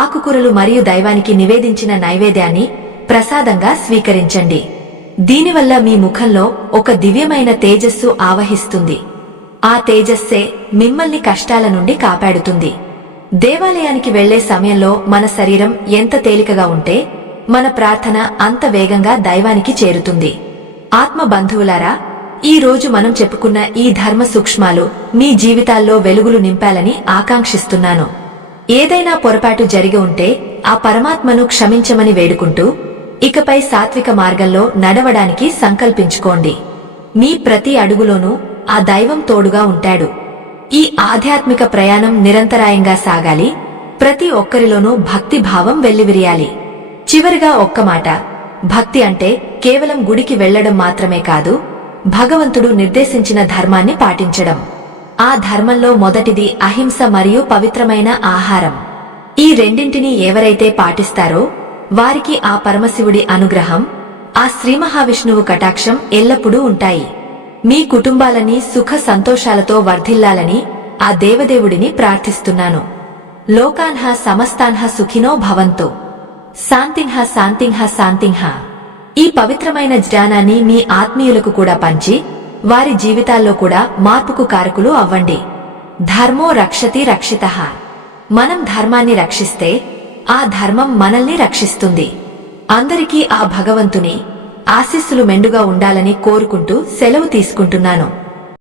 ఆకుకూరలు మరియు దైవానికి నివేదించిన నైవేద్యాన్ని ప్రసాదంగా స్వీకరించండి. దీనివల్ల మీ ముఖంలో ఒక దివ్యమైన తేజస్సు ఆవహిస్తుంది. ఆ తేజస్సే మిమ్మల్ని కష్టాల నుండి కాపాడుతుంది. దేవాలయానికి వెళ్లే సమయంలో మన శరీరం ఎంత తేలికగా ఉంటే మన ప్రార్థన అంత వేగంగా దైవానికి చేరుతుంది. ఆత్మ బంధువులారా, ఈ రోజు మనం చెప్పుకున్న ఈ ధర్మ సూక్ష్మాలు మీ జీవితాల్లో వెలుగులు నింపాలని ఆకాంక్షిస్తున్నాను. ఏదైనా పొరపాటు జరిగి ఉంటే ఆ పరమాత్మను క్షమించమని వేడుకుంటూ ఇకపై సాత్విక మార్గంలో నడవడానికి సంకల్పించుకోండి. మీ ప్రతి అడుగులోనూ ఆ దైవం తోడుగా ఉంటాడు. ఈ ఆధ్యాత్మిక ప్రయాణం నిరంతరాయంగా సాగాలి. ప్రతి ఒక్కరిలోనూ భక్తి భావం వెల్లివిరియాలి. చివరిగా ఒక్క మాట, భక్తి అంటే కేవలం గుడికి వెళ్లడం మాత్రమే కాదు, భగవంతుడు నిర్దేశించిన ధర్మాన్ని పాటించడం. ఆ ధర్మంలో మొదటిది అహింస మరియు పవిత్రమైన ఆహారం. ఈ రెండింటినీ ఎవరైతే పాటిస్తారో వారికి ఆ పరమశివుడి అనుగ్రహం, ఆ శ్రీ మహావిష్ణువు కటాక్షం ఎల్లప్పుడూ ఉంటాయి. మీ కుటుంబాలని సుఖ సంతోషాలతో వర్ధిల్లాలని ఆ దేవదేవుడిని ప్రార్థిస్తున్నాను. లోకాన్హ సమస్తాన్హ సుఖినో భవంతు. శాంతింహ శాంతింహ శాంతింహ. ఈ పవిత్రమైన జ్ఞానాన్ని మీ ఆత్మీయులకు కూడా పంచి వారి జీవితాల్లో కూడా మార్పుకు కారకులు అవ్వండి. ధర్మో రక్షతి రక్షితః. మనం ధర్మాన్ని రక్షిస్తే ఆ ధర్మం మనల్ని రక్షిస్తుంది. అందరికీ ఆ భగవంతుని ఆశీస్సులు మెండుగా ఉండాలని కోరుకుంటూ సెలవు తీసుకుంటున్నాను.